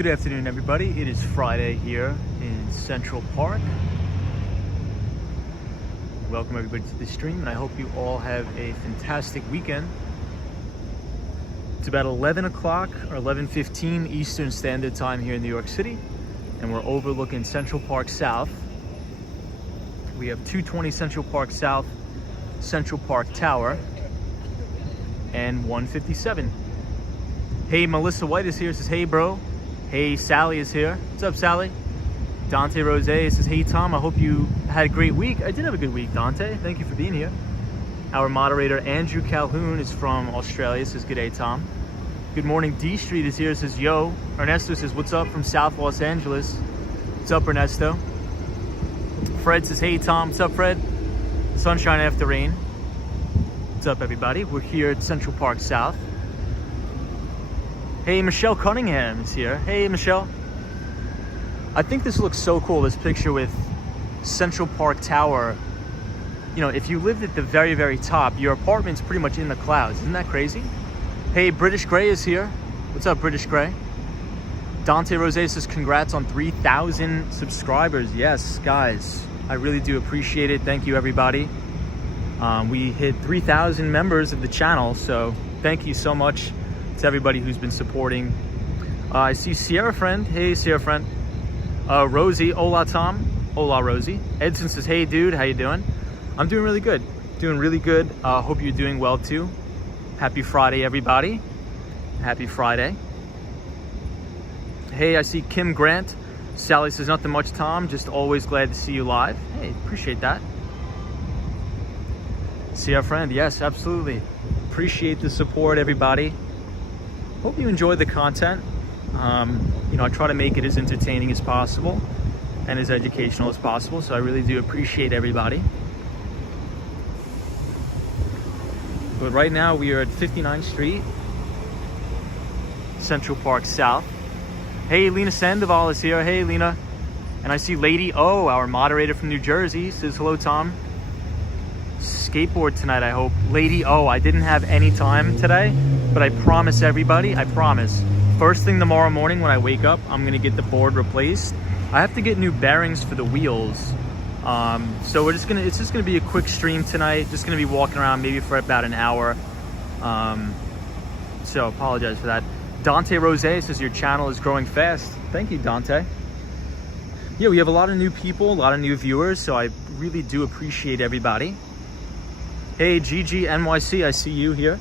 Good afternoon, everybody. It is Friday here in Central Park. Welcome everybody to the stream, and I hope you all have a fantastic weekend. It's about 11 o'clock or 11:15 Eastern Standard Time here in New York City, and we're overlooking Central Park South. We have 220 Central Park South, Central Park Tower, and 157. Hey, Melissa White is here, says, hey bro. Hey, Sally is here. What's up, Sally? Dante Rose says, hey Tom, I hope you had a great week. I did have a good week, Dante. Thank you for being here. Our moderator, Andrew Calhoun, is from Australia, says, good day, Tom. Good morning, D Street is here, says, yo. Ernesto says, what's up from South Los Angeles? What's up, Ernesto? Fred says, hey Tom, what's up, Fred? Sunshine after rain. What's up, everybody? We're here at Central Park South. Hey, Michelle Cunningham is here. Hey, Michelle. I think this looks so cool, this picture with Central Park Tower. You know, if you lived at the very, very top, your apartment's pretty much in the clouds. Isn't that crazy? Hey, British Gray is here. What's up, British Gray? Dante Rose says, congrats on 3,000 subscribers. Yes, guys, I really do appreciate it. Thank you, everybody. We hit 3,000 members of the channel, so thank you so much to everybody who's been supporting. I see Sierra Friend. Hey, Sierra Friend. Rosie, hola Tom. Hola Rosie. Edson says, hey dude, how you doing? I'm doing really good. Doing really good. Hope you're doing well too. Happy Friday, everybody. Happy Friday. Hey, I see Kim Grant. Sally says, nothing much, Tom. Just always glad to see you live. Hey, appreciate that. Sierra Friend, yes, absolutely. Appreciate the support, everybody. Hope you enjoy the content. You know, I try to make it as entertaining as possible and as educational as possible, so I really do appreciate everybody. But right now we are at 59th Street, Central Park South. Hey, Lena Sandoval is here. Hey, Lena. And I see Lady O, our moderator from New Jersey, says, hello, Tom. Skateboard tonight, I hope. Lady O, I didn't have any time today, but I promise everybody, I promise, first thing tomorrow morning when I wake up, I'm gonna get the board replaced. I have to get new bearings for the wheels. So it's just gonna be a quick stream tonight. Just gonna be walking around maybe for about an hour. So apologize for that. Dante Rose says your channel is growing fast. Thank you, Dante. Yeah, we have a lot of new people, a lot of new viewers, so I really do appreciate everybody. Hey, Gigi NYC, I see you here.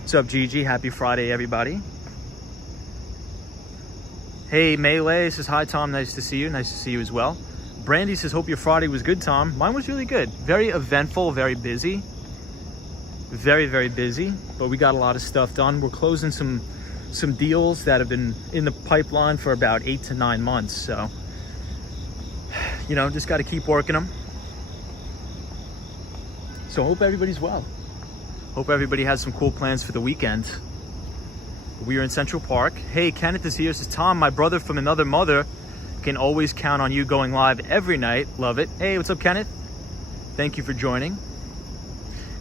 What's up, Gigi? Happy Friday, everybody. Hey, Melee says, hi, Tom. Nice to see you. Nice to see you as well. Brandy says, hope your Friday was good, Tom. Mine was really good. Very eventful, very busy. Very, very busy, but we got a lot of stuff done. We're closing some deals that have been in the pipeline for about 8 to 9 months. So, you know, just got to keep working them. So hope everybody's well. Hope everybody has some cool plans for the weekend. We are in Central Park. Hey, Kenneth is here. Says, Tom, my brother from another mother, can always count on you going live every night. Love it. Hey, what's up, Kenneth? Thank you for joining.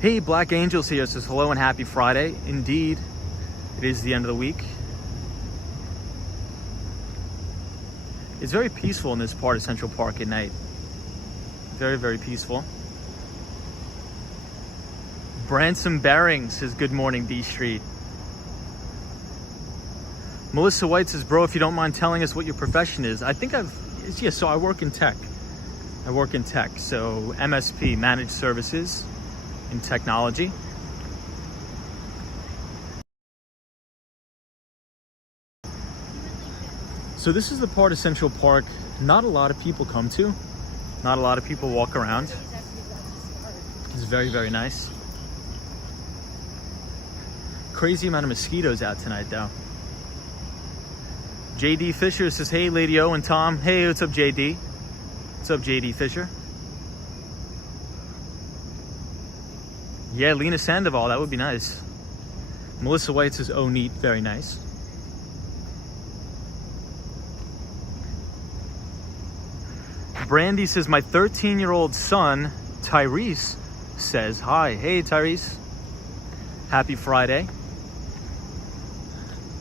Hey, Black Angel's here. Says, hello and happy Friday. Indeed, it is the end of the week. It's very peaceful in this part of Central Park at night. Very, very peaceful. Branson Bearings says, good morning, D Street. Melissa White says, bro, if you don't mind telling us what your profession is. I think so I work in tech. I work in tech, so MSP, Managed Services in Technology. So this is the part of Central Park not a lot of people come to. Not a lot of people walk around. It's very, very nice. Crazy amount of mosquitoes out tonight though. JD Fisher says, hey Lady O and Tom. Hey, what's up JD? What's up JD Fisher? Yeah, Lena Sandoval, that would be nice. Melissa White says, oh neat, very nice. Brandy says, my 13-year-old son, Tyrese, says hi. Hey Tyrese, happy Friday.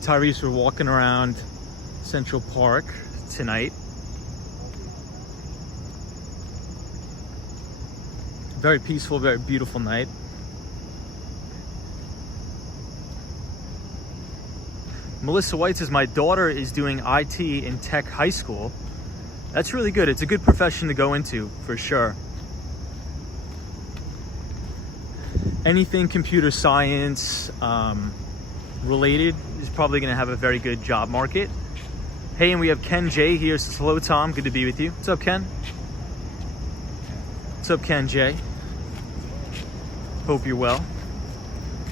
Tyrese were walking around Central Park tonight. Very peaceful, very beautiful night. Melissa White says, my daughter is doing IT in Tech High School. That's really good. It's a good profession to go into, for sure. Anything computer science related is probably going to have a very good job market. Hey, and we have Ken J here. Says, hello, Tom. Good to be with you. What's up, Ken? What's up, Ken J? Hope you're well.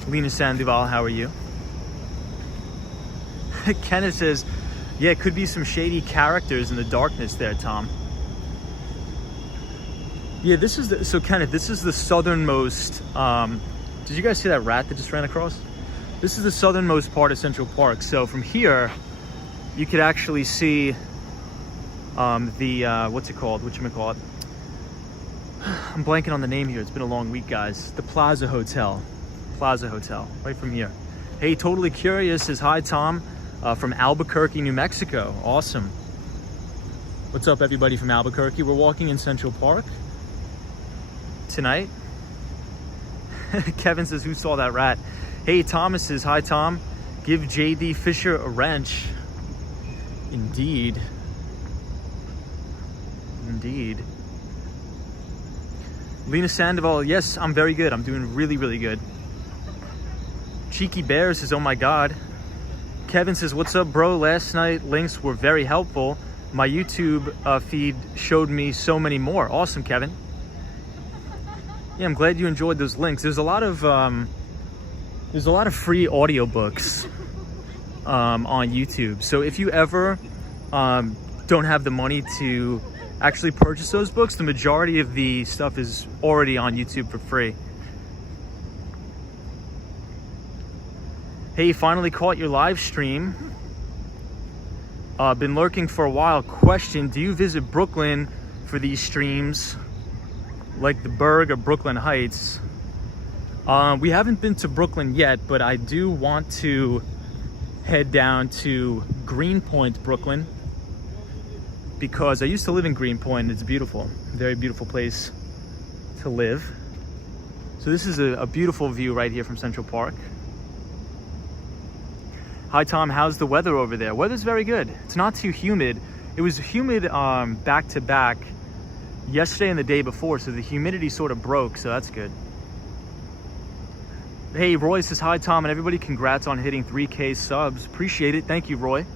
Lena Sandoval, how are you? Kenneth says, yeah, it could be some shady characters in the darkness there, Tom. Yeah, this is so Kenneth, this is the southernmost, did you guys see that rat that just ran across? This is the southernmost part of Central Park. So from here, you could actually see what's it called? Whatchamacallit? I'm blanking on the name here. It's been a long week, guys. The Plaza Hotel. Plaza Hotel, right from here. Hey, Totally Curious says, hi, Tom. From Albuquerque, New Mexico. Awesome. What's up, everybody from Albuquerque? We're walking in Central Park tonight. Kevin says, who saw that rat? Hey, Thomas says, hi, Tom. Give JD Fisher a wrench. Indeed. Indeed. Lena Sandoval, yes, I'm very good. I'm doing really, really good. Cheeky Bear says, oh my God. Kevin says, what's up, bro? Last night links were very helpful. My YouTube feed showed me so many more. Awesome, Kevin. Yeah, I'm glad you enjoyed those links. There's a lot of free audiobooks on YouTube. So if you ever don't have the money to actually purchase those books, the majority of the stuff is already on YouTube for free. Hey, finally caught your live stream. Been lurking for a while. Question, do you visit Brooklyn for these streams? Like the Berg or Brooklyn Heights? We haven't been to Brooklyn yet, but I do want to head down to Greenpoint, Brooklyn, because I used to live in Greenpoint. It's beautiful, very beautiful place to live. So this is a beautiful view right here from Central Park. Hi, Tom. How's the weather over there? Weather's very good. It's not too humid. It was humid back to back yesterday and the day before, so the humidity sort of broke, so that's good. Hey, Roy says, hi, Tom, and everybody, congrats on hitting 3K subs. Appreciate it. Thank you, Roy.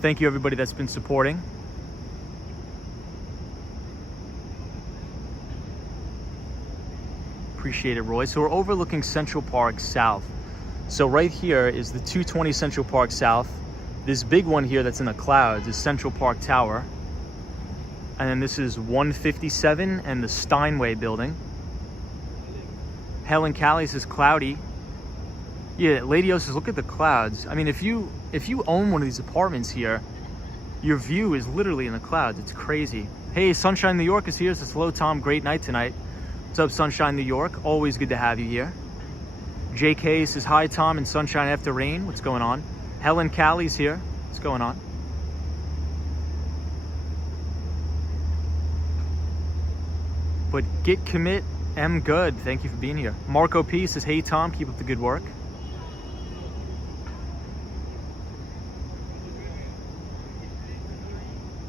Thank you, everybody that's been supporting. Appreciate it, Roy. So we're overlooking Central Park South. So right here is the 220 Central Park South. This big one here that's in the clouds is Central Park Tower. And then this is 157 and the Steinway building. Helen Callie says cloudy. Yeah, Lady O says, look at the clouds. I mean, if you own one of these apartments here, your view is literally in the clouds. It's crazy. Hey, Sunshine New York is here. Says, hello, Tom. Great night tonight. What's up, Sunshine New York? Always good to have you here. JK says, hi, Tom, and Sunshine After Rain. What's going on? Helen Callie's here. What's going on? But Git Commit M good. Thank you for being here. Marco P says, hey, Tom, keep up the good work.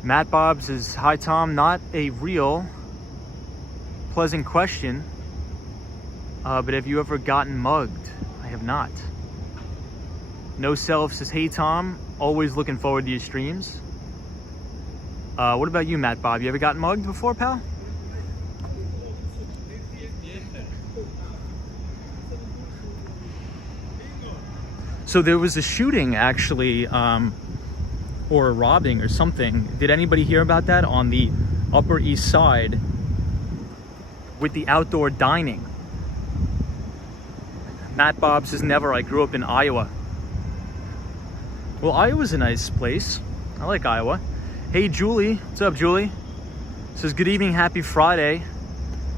Matt Bob says, hi, Tom. Not a real pleasant question. But have you ever gotten mugged? I have not. No Self says, hey, Tom, always looking forward to your streams. What about you, Matt Bob? You ever gotten mugged before, pal? So there was a shooting, actually, or a robbing or something. Did anybody hear about that on the Upper East Side with the outdoor dining? Matt Bob says, never. I grew up in Iowa. Well, Iowa's a nice place. I like Iowa. Hey, Julie. What's up, Julie? Says, good evening. Happy Friday.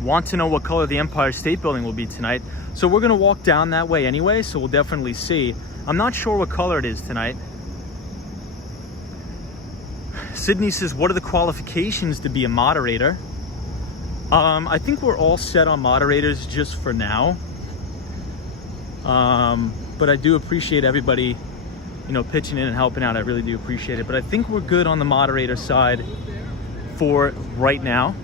Want to know what color the Empire State Building will be tonight. So we're going to walk down that way anyway, so we'll definitely see. I'm not sure what color it is tonight. Sydney says, what are the qualifications to be a moderator? I think we're all set on moderators just for now. But I do appreciate everybody, you know, pitching in and helping out. I really do appreciate it. But I think we're good on the moderator side for right now.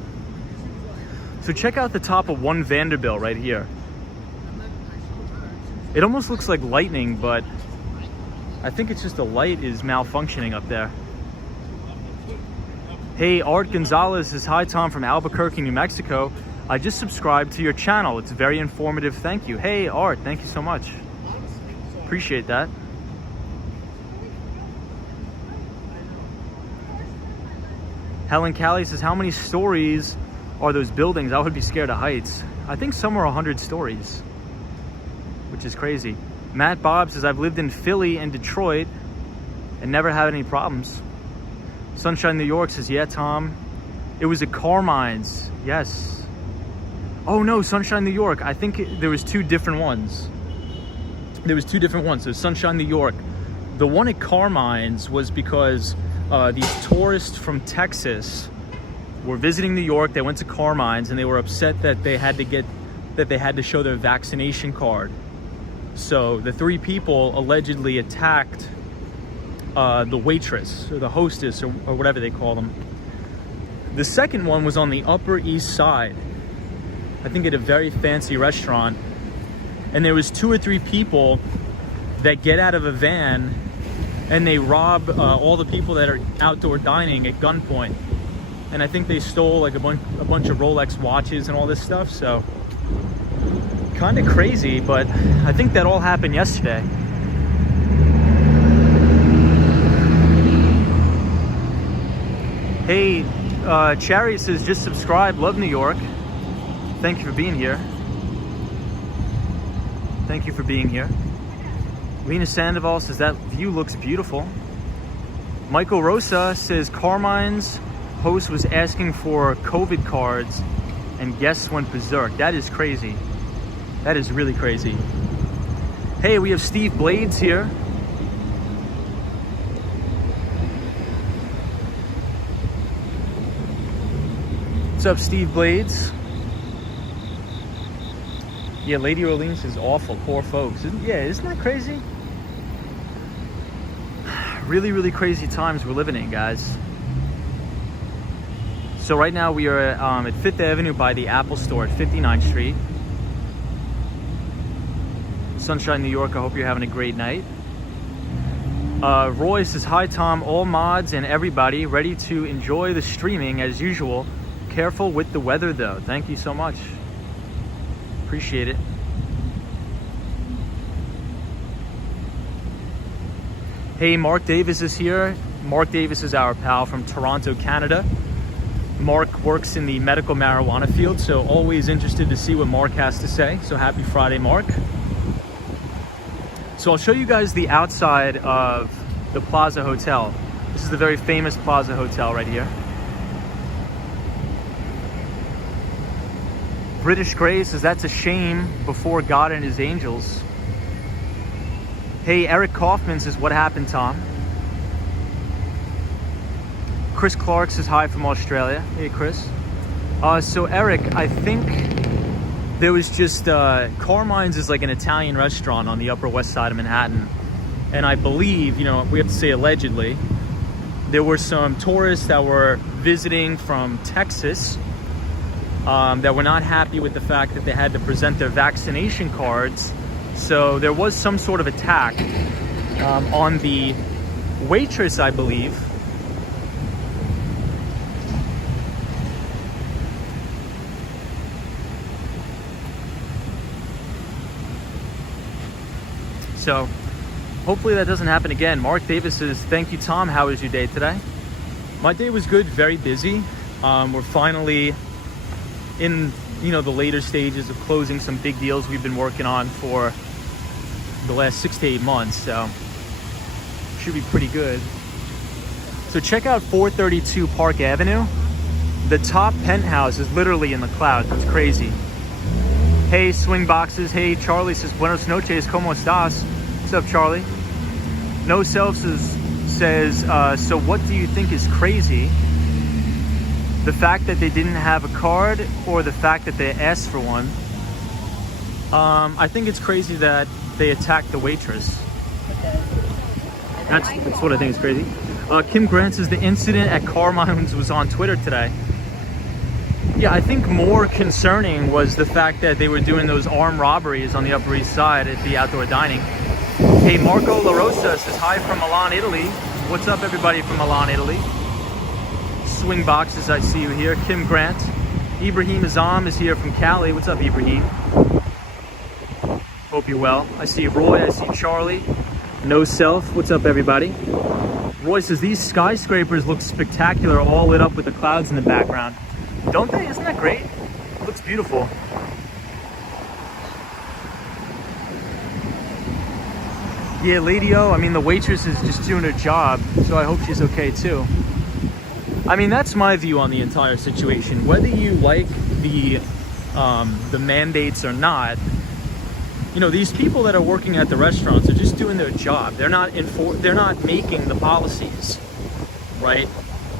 So check out the top of One Vanderbilt right here. It almost looks like lightning, but I think it's just the light is malfunctioning up there. Hey, Art Gonzalez says, hi Tom from Albuquerque, New Mexico. I just subscribed to your channel. It's very informative. Thank you. Hey, Art, thank you so much. Appreciate that. Helen Callie says, how many stories are those buildings? I would be scared of heights. I think some are 100 stories, which is crazy. Matt Bob says, I've lived in Philly and Detroit and never had any problems. Sunshine New York says, yeah, Tom. It was at Carmine's. Yes. Oh no, Sunshine New York. I think there was two different ones. So Sunshine New York. The one at Carmine's was because these tourists from Texas were visiting New York. They went to Carmine's and they were upset that they had to show their vaccination card. So the three people allegedly attacked the waitress or the hostess or whatever they call them. The second one was on the Upper East Side, I think at a very fancy restaurant, and there was 2 or 3 people that get out of a van and they rob all the people that are outdoor dining at gunpoint, and I think they stole like a bunch of Rolex watches and all this stuff. So kind of crazy, but I think that all happened yesterday. Hey, Chariot says, just subscribe, love New York. Thank you for being here. Thank you for being here. Lena Sandoval says, that view looks beautiful. Michael Rosa says, Carmine's host was asking for COVID cards and guests went berserk. That is crazy. That is really crazy. Hey, we have Steve Blades here. What's up, Steve Blades? Yeah, Lady Orleans is awful. Poor folks. Isn't that crazy? Really, really crazy times we're living in, guys. So right now we are at 5th Avenue by the Apple Store at 59th Street. Sunshine, New York, I hope you're having a great night. Roy says, hi Tom, all mods and everybody ready to enjoy the streaming as usual. Careful with the weather though. Thank you so much. Appreciate it. Hey, Mark Davis is here. Mark Davis is our pal from Toronto, Canada. Mark works in the medical marijuana field, so always interested to see what Mark has to say. So happy Friday, Mark. So I'll show you guys the outside of the Plaza Hotel. This is the very famous Plaza Hotel right here. British Gray says, that's a shame before God and his angels. Hey, Eric Kaufman says, what happened, Tom? Chris Clark says, hi from Australia. Hey, Chris. So Eric, I think there was just, Carmine's is like an Italian restaurant on the Upper West Side of Manhattan. And I believe, you know, we have to say allegedly, there were some tourists that were visiting from Texas that were not happy with the fact that they had to present their vaccination cards. So there was some sort of attack on the waitress, I believe. So hopefully that doesn't happen again. Mark Davis says, thank you, Tom. How was your day today? My day was good, very busy. We're finally in, you know, the later stages of closing some big deals we've been working on for the last 6 to 8 months, so should be pretty good. So check out 432 Park Avenue. The top penthouse is literally in the clouds. It's crazy. Hey, Swing Boxes. Hey, Charlie says, buenos noches, ¿cómo estás? What's up, Charlie? No Self says, says, so what do you think is crazy? The fact that they didn't have a card or the fact that they asked for one? I think it's crazy that they attacked the waitress. That's what I think is crazy. Kim Grant says the incident at Carmine's was on Twitter today. Yeah, I think more concerning was the fact that they were doing those armed robberies on the Upper East Side at the outdoor dining. Hey, Marco La Rosa says hi from Milan, Italy. What's up, everybody from Milan, Italy? Swing boxes, I see you here. Kim Grant. Ibrahim Azam is here from Cali. What's up, Ibrahim? Hope you're well. I see Roy, I see Charlie. No Self, what's up, everybody? Roy says these skyscrapers look spectacular, all lit up with the clouds in the background. Don't they? Isn't that great? It looks beautiful. Yeah, Lady O, I mean, the waitress is just doing her job, so I hope she's okay too. I mean, that's my view on the entire situation. Whether you like the mandates or not, you know, these people that are working at the restaurants are just doing their job. They're not making the policies, right?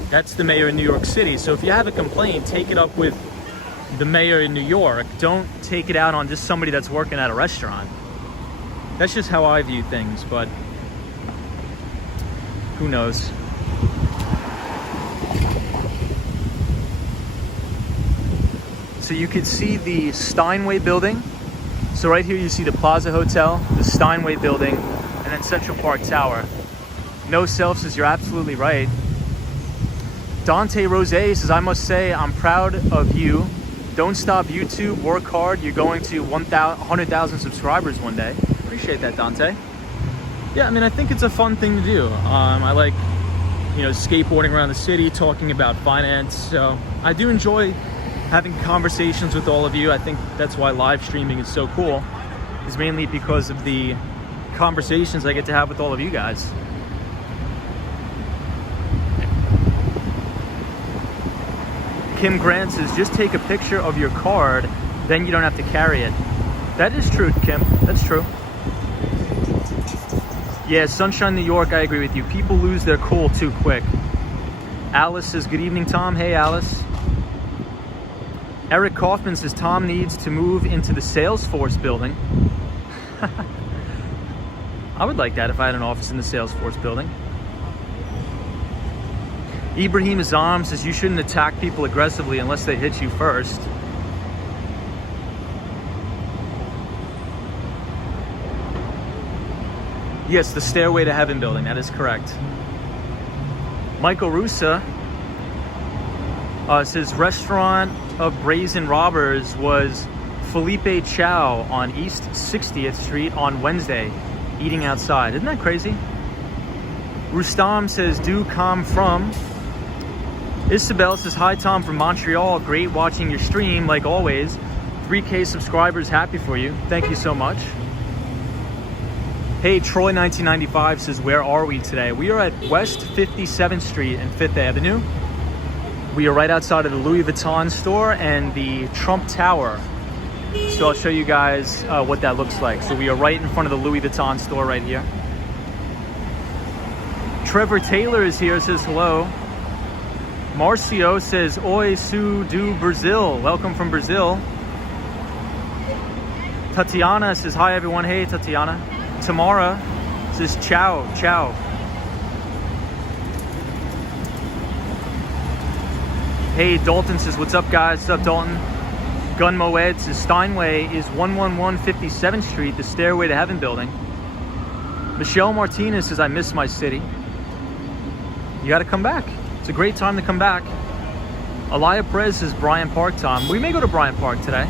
That's the mayor in New York City. So if you have a complaint, take it up with the mayor in New York. Don't take it out on just somebody that's working at a restaurant. That's just how I view things, but who knows? So you could see the Steinway building. So right here you see the Plaza Hotel, the Steinway building, and then Central Park Tower. No Self says you're absolutely right. Dante Rose says, I must say I'm proud of you. Don't stop YouTube, work hard. You're going to 100,000 subscribers one day. Appreciate that, Dante. Yeah, I mean, I think it's a fun thing to do. I like, you know, skateboarding around the city, talking about finance. So I do enjoy having conversations with all of you. I think that's why live streaming is so cool, is mainly because of the conversations I get to have with all of you guys. Kim Grant says, just take a picture of your card, then you don't have to carry it. That is true, Kim. That's true. Yeah, Sunshine, New York, I agree with you. People lose their cool too quick. Alice says, good evening, Tom. Hey, Alice. Eric Kaufman says, Tom needs to move into the Salesforce building. I would like that if I had an office in the Salesforce building. Ibrahim Azam says you shouldn't attack people aggressively unless they hit you first. Yes, the Stairway to Heaven building, that is correct. Michael Russa says restaurant of brazen robbers was Felipe Chow on East 60th Street on Wednesday, eating outside. Isn't that crazy? Rustam says, do come from. Isabel says, hi Tom from Montreal. Great watching your stream, like always. 3K subscribers, happy for you. Thank you so much. Hey, Troy 1995 says, where are we today? We are at West 57th Street and 5th Avenue. We are right outside of the Louis Vuitton store and the Trump Tower. So I'll show you guys what that looks like. So we are right in front of the Louis Vuitton store right here. Trevor Taylor is here, says hello. Marcio says, oi su do Brazil. Welcome from Brazil. Tatiana says, hi everyone. Hey, Tatiana. Tamara says, ciao, ciao. Hey, Dalton says, what's up guys? What's up, Dalton? Gun Moed says, Steinway is 111 57th Street, the Stairway to Heaven building. Michelle Martinez says, I miss my city. You gotta come back. It's a great time to come back. Alaya Perez says, Bryant Park, Tom. We may go to Bryant Park today.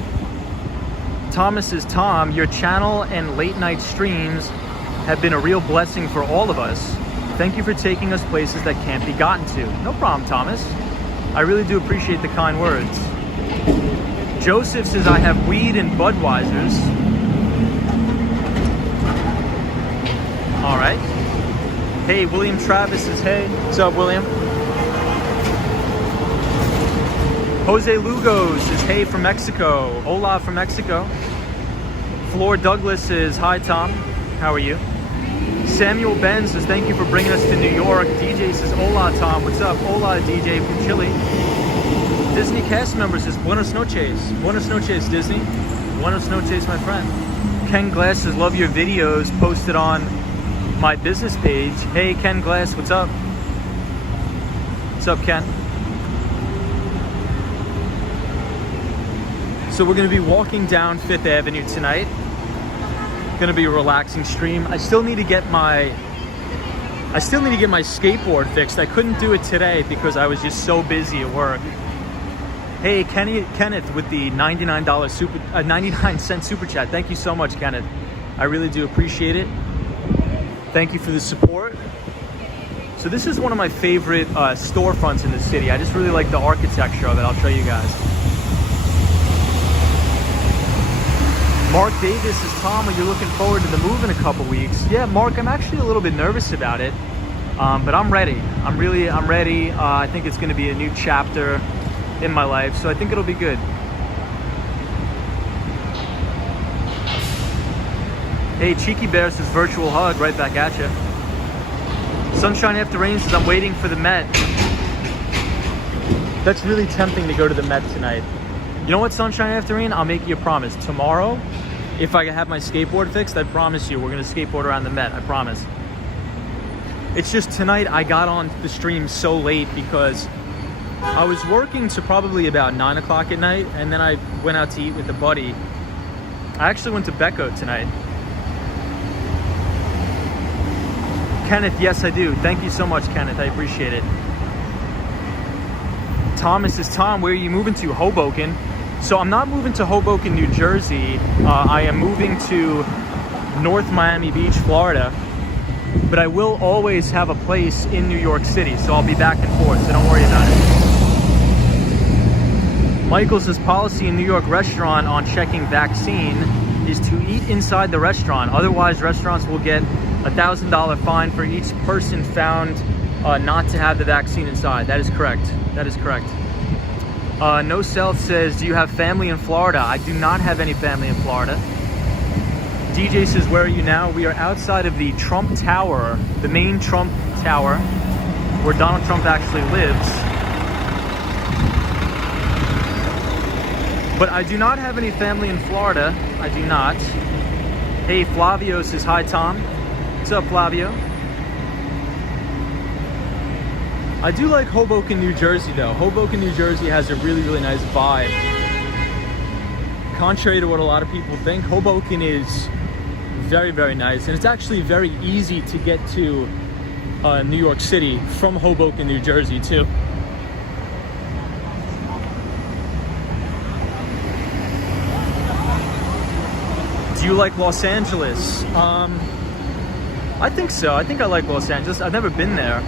Thomas says, Tom, your channel and late night streams have been a real blessing for all of us. Thank you for taking us places that can't be gotten to. No problem, Thomas. I really do appreciate the kind words. Joseph says, I have weed and Budweisers. All right. Hey, William Travis says, hey. What's up, William? Jose Lugo says, hey from Mexico. Hola from Mexico. Floor Douglas says, hi Tom. How are you? Samuel Ben says, thank you for bringing us to New York. DJ says, hola, Tom. What's up? Hola, DJ from Chile. Disney cast member says, buenas noches. Buenas noches, Disney. Buenas noches, my friend. Ken Glass says, love your videos posted on my business page. Hey, Ken Glass, what's up? What's up, Ken? So we're going to be walking down 5th Avenue tonight. Going to be a relaxing stream. I still need to get my skateboard fixed. I couldn't do it today because I was just so busy at work. Hey, Kenneth with the $99 99-cent super chat. Thank you so much, Kenneth. I really do appreciate it. Thank you for the support. So this is one of my favorite storefronts in the city. I just really like the architecture of it. I'll show you guys. Mark Davis says, Tom, are you looking forward to the move in a couple weeks? Yeah, Mark, I'm actually a little bit nervous about it, but I'm ready. I'm ready. I think it's going to be a new chapter in my life, so I think it'll be good. Hey, Cheeky Bear says, virtual hug, right back at you. Sunshine After Rain says, I'm waiting for the Met. That's really tempting to go to the Met tonight. You know what, Sunshine After Rain? I'll make you a promise. Tomorrow, if I have my skateboard fixed, I promise you, we're gonna skateboard around the Met, I promise. It's just tonight I got on the stream so late because I was working to probably about 9 o'clock at night, and then I went out to eat with a buddy. I actually went to Becco tonight. Kenneth, yes I do. Thank you so much, Kenneth, I appreciate it. Thomas says, Tom, where are you moving to? Hoboken. So I'm not moving to Hoboken, New Jersey. I am moving to North Miami Beach, Florida. But I will always have a place in New York City, so I'll be back and forth, so don't worry about it. Michael says, policy in New York restaurant on checking vaccine is to eat inside the restaurant. Otherwise, restaurants will get a $1,000 fine for each person found not to have the vaccine inside. That is correct. That is correct. No Self says, do you have family in Florida? I do not have any family in Florida. DJ says, where are you now? We are outside of the Trump Tower, the main Trump Tower, where Donald Trump actually lives. But I do not have any family in Florida. I do not. Hey, Flavio says, hi, Tom. What's up, Flavio? I do like Hoboken, New Jersey, though. Hoboken, New Jersey has a really, really nice vibe. Contrary to what a lot of people think, Hoboken is very, very nice. And it's actually very easy to get to New York City from Hoboken, New Jersey, too. Do you like Los Angeles? I think so. I think I like Los Angeles. I've never been there.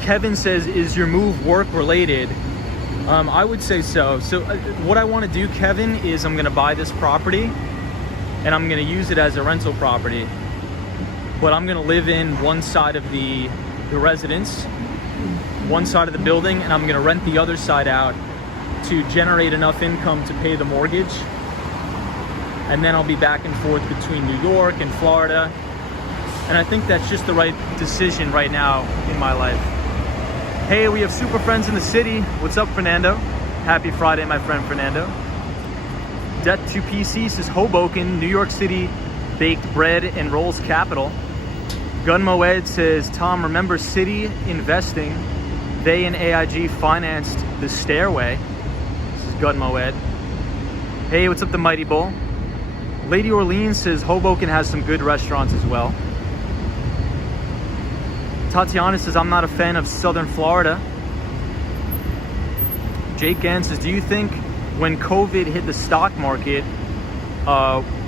Kevin says, is your move work related? I would say so. So what I want to do, Kevin, is I'm going to buy this property and I'm going to use it as a rental property. But I'm going to live in one side of the residence, one side of the building, and I'm going to rent the other side out to generate enough income to pay the mortgage. And then I'll be back and forth between New York and Florida. And I think that's just the right decision right now in my life. Hey, we have super friends in the city. What's up, Fernando? Happy Friday, my friend Fernando. Death to PC says, Hoboken, New York City, baked bread and rolls capital. Gun Moed says, Tom, remember City investing? They and AIG financed the stairway. This is Gun Moed. Hey, what's up, the Mighty Bull? Lady Orleans says, Hoboken has some good restaurants as well. Tatiana says, I'm not a fan of Southern Florida. Jake Gann says, do you think when COVID hit the stock market,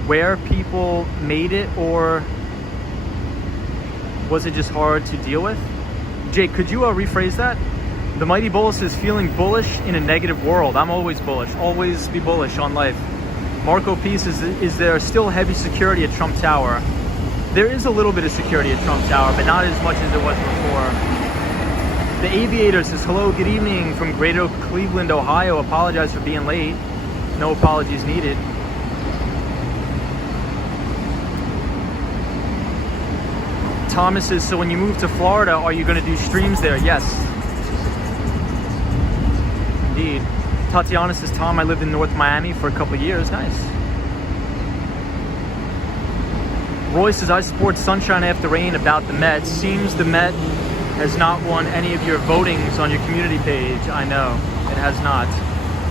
where people made it, or was it just hard to deal with? Jake, could you rephrase that? The Mighty Bull says, feeling bullish in a negative world. I'm always bullish. Always be bullish on life. Marco P says, is there still heavy security at Trump Tower? There is a little bit of security at Trump Tower, but not as much as it was before. The Aviator says, hello, good evening from Great Oak, Cleveland, Ohio. Apologize for being late. No apologies needed. Thomas says, so when you move to Florida, are you going to do streams there? Yes. Indeed. Tatiana says, Tom, I lived in North Miami for a couple of years. Nice. Roy says, I support Sunshine After Rain about the Mets. Seems the Met has not won any of your votings on your community page. I know, it has not.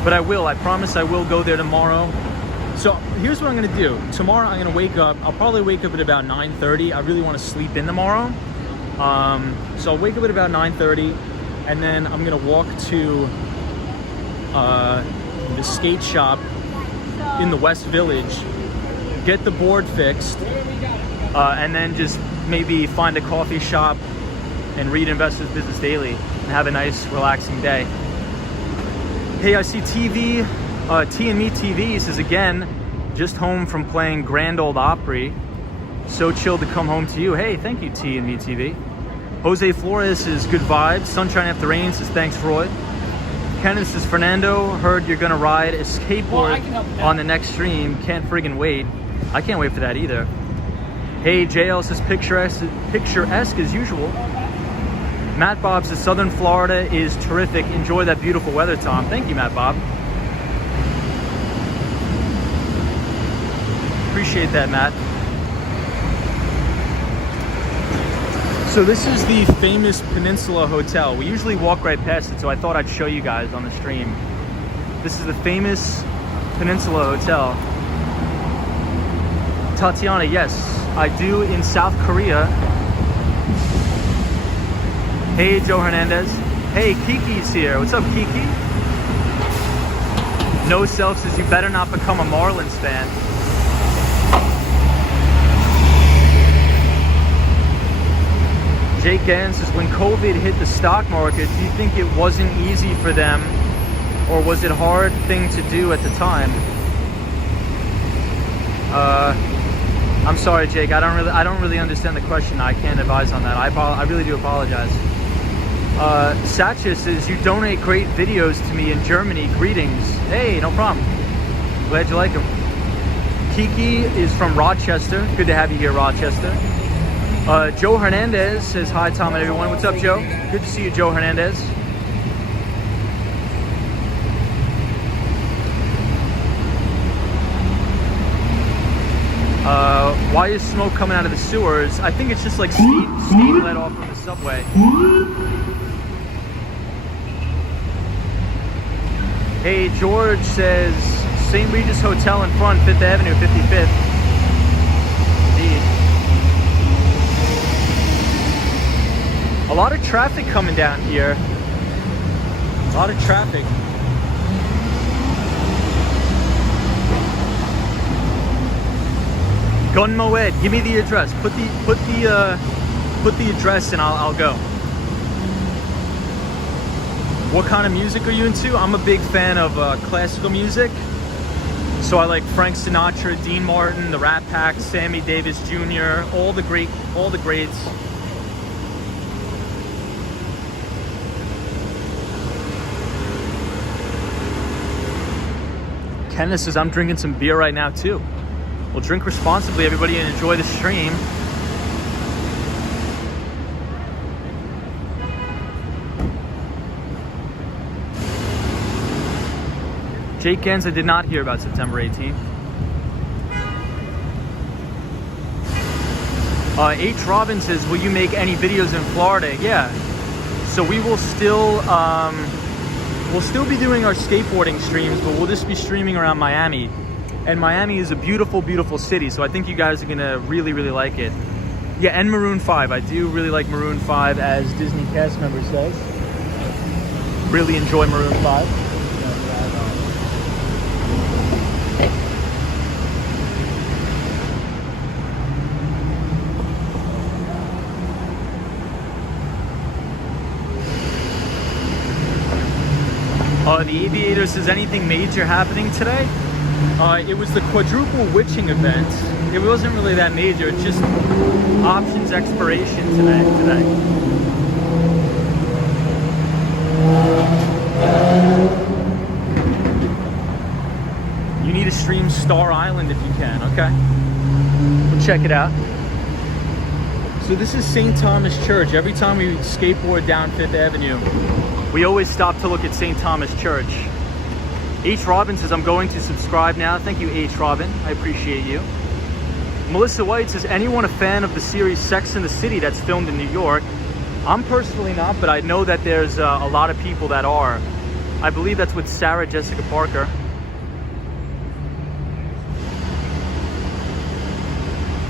But I will, I promise I will go there tomorrow. So here's what I'm gonna do. Tomorrow I'm gonna wake up, I'll probably wake up at about 9:30. I really wanna sleep in tomorrow. So I'll wake up at about 9:30 and then I'm gonna walk to the skate shop in the West Village, get the board fixed, and then just maybe find a coffee shop and read Investors Business Daily and have a nice relaxing day. Hey, I see TV, T&Me TV says, again, just home from playing Grand Ole Opry. So chill to come home to you. Hey, thank you, T&Me TV. Jose Flores says, good vibes. Sunshine After Rain says, thanks, Roy. Kenneth says, Fernando, heard you're gonna ride a skateboard on the next stream. Can't friggin' wait. I can't wait for that either. Hey, JL says, picturesque as usual. Matt Bob says, Southern Florida is terrific. Enjoy that beautiful weather, Tom. Thank you, Matt Bob. Appreciate that, Matt. So this is the famous Peninsula Hotel. We usually walk right past it, so I thought I'd show you guys on the stream. This is the famous Peninsula Hotel. Tatiana, yes, I do in South Korea. Hey, Joe Hernandez. Hey, Kiki's here. What's up, Kiki? No Self says, you better not become a Marlins fan. Jake Gann says, when COVID hit the stock market, do you think it wasn't easy for them, or was it a hard thing to do at the time? I'm sorry, Jake. I don't really understand the question. I can't advise on that. I really do apologize. Satya says, you donate great videos to me in Germany. Greetings. Hey, no problem. Glad you like them. Kiki is from Rochester. Good to have you here, Rochester. Joe Hernandez says, hi, Tom and everyone. What's up, Joe? Good to see you, Joe Hernandez. Why is smoke coming out of the sewers? I think it's just like steam let off from the subway. Hey, George says, St. Regis Hotel in front, 5th Avenue, 55th. Indeed. A lot of traffic coming down here. A lot of traffic. Gun Moet, give me the address. Put the address and I'll go. What kind of music are you into? I'm a big fan of classical music. So I like Frank Sinatra, Dean Martin, the Rat Pack, Sammy Davis Jr., all the greats. Kenneth says, I'm drinking some beer right now too. Well, drink responsibly, everybody, and enjoy the stream. Jake Genza did not hear about September 18th. H. Robbins says, will you make any videos in Florida? Yeah. So we will still, we'll still be doing our skateboarding streams, but we'll just be streaming around Miami. And Miami is a beautiful, beautiful city, so I think you guys are gonna really, really like it. Yeah, and Maroon 5. I do really like Maroon 5, as Disney cast member says. Really enjoy Maroon 5. The Aviator says, anything major happening today? It was the quadruple witching event. It wasn't really that major. It's just options expiration today. You need to stream Star Island if you can, okay? We'll check it out. So this is St. Thomas Church. Every time we skateboard down Fifth Avenue, we always stop to look at St. Thomas Church. H. Robin says, I'm going to subscribe now. Thank you, H. Robin. I appreciate you. Melissa White says, anyone a fan of the series Sex and the City that's filmed in New York? I'm personally not, but I know that there's a lot of people that are. I believe that's with Sarah Jessica Parker.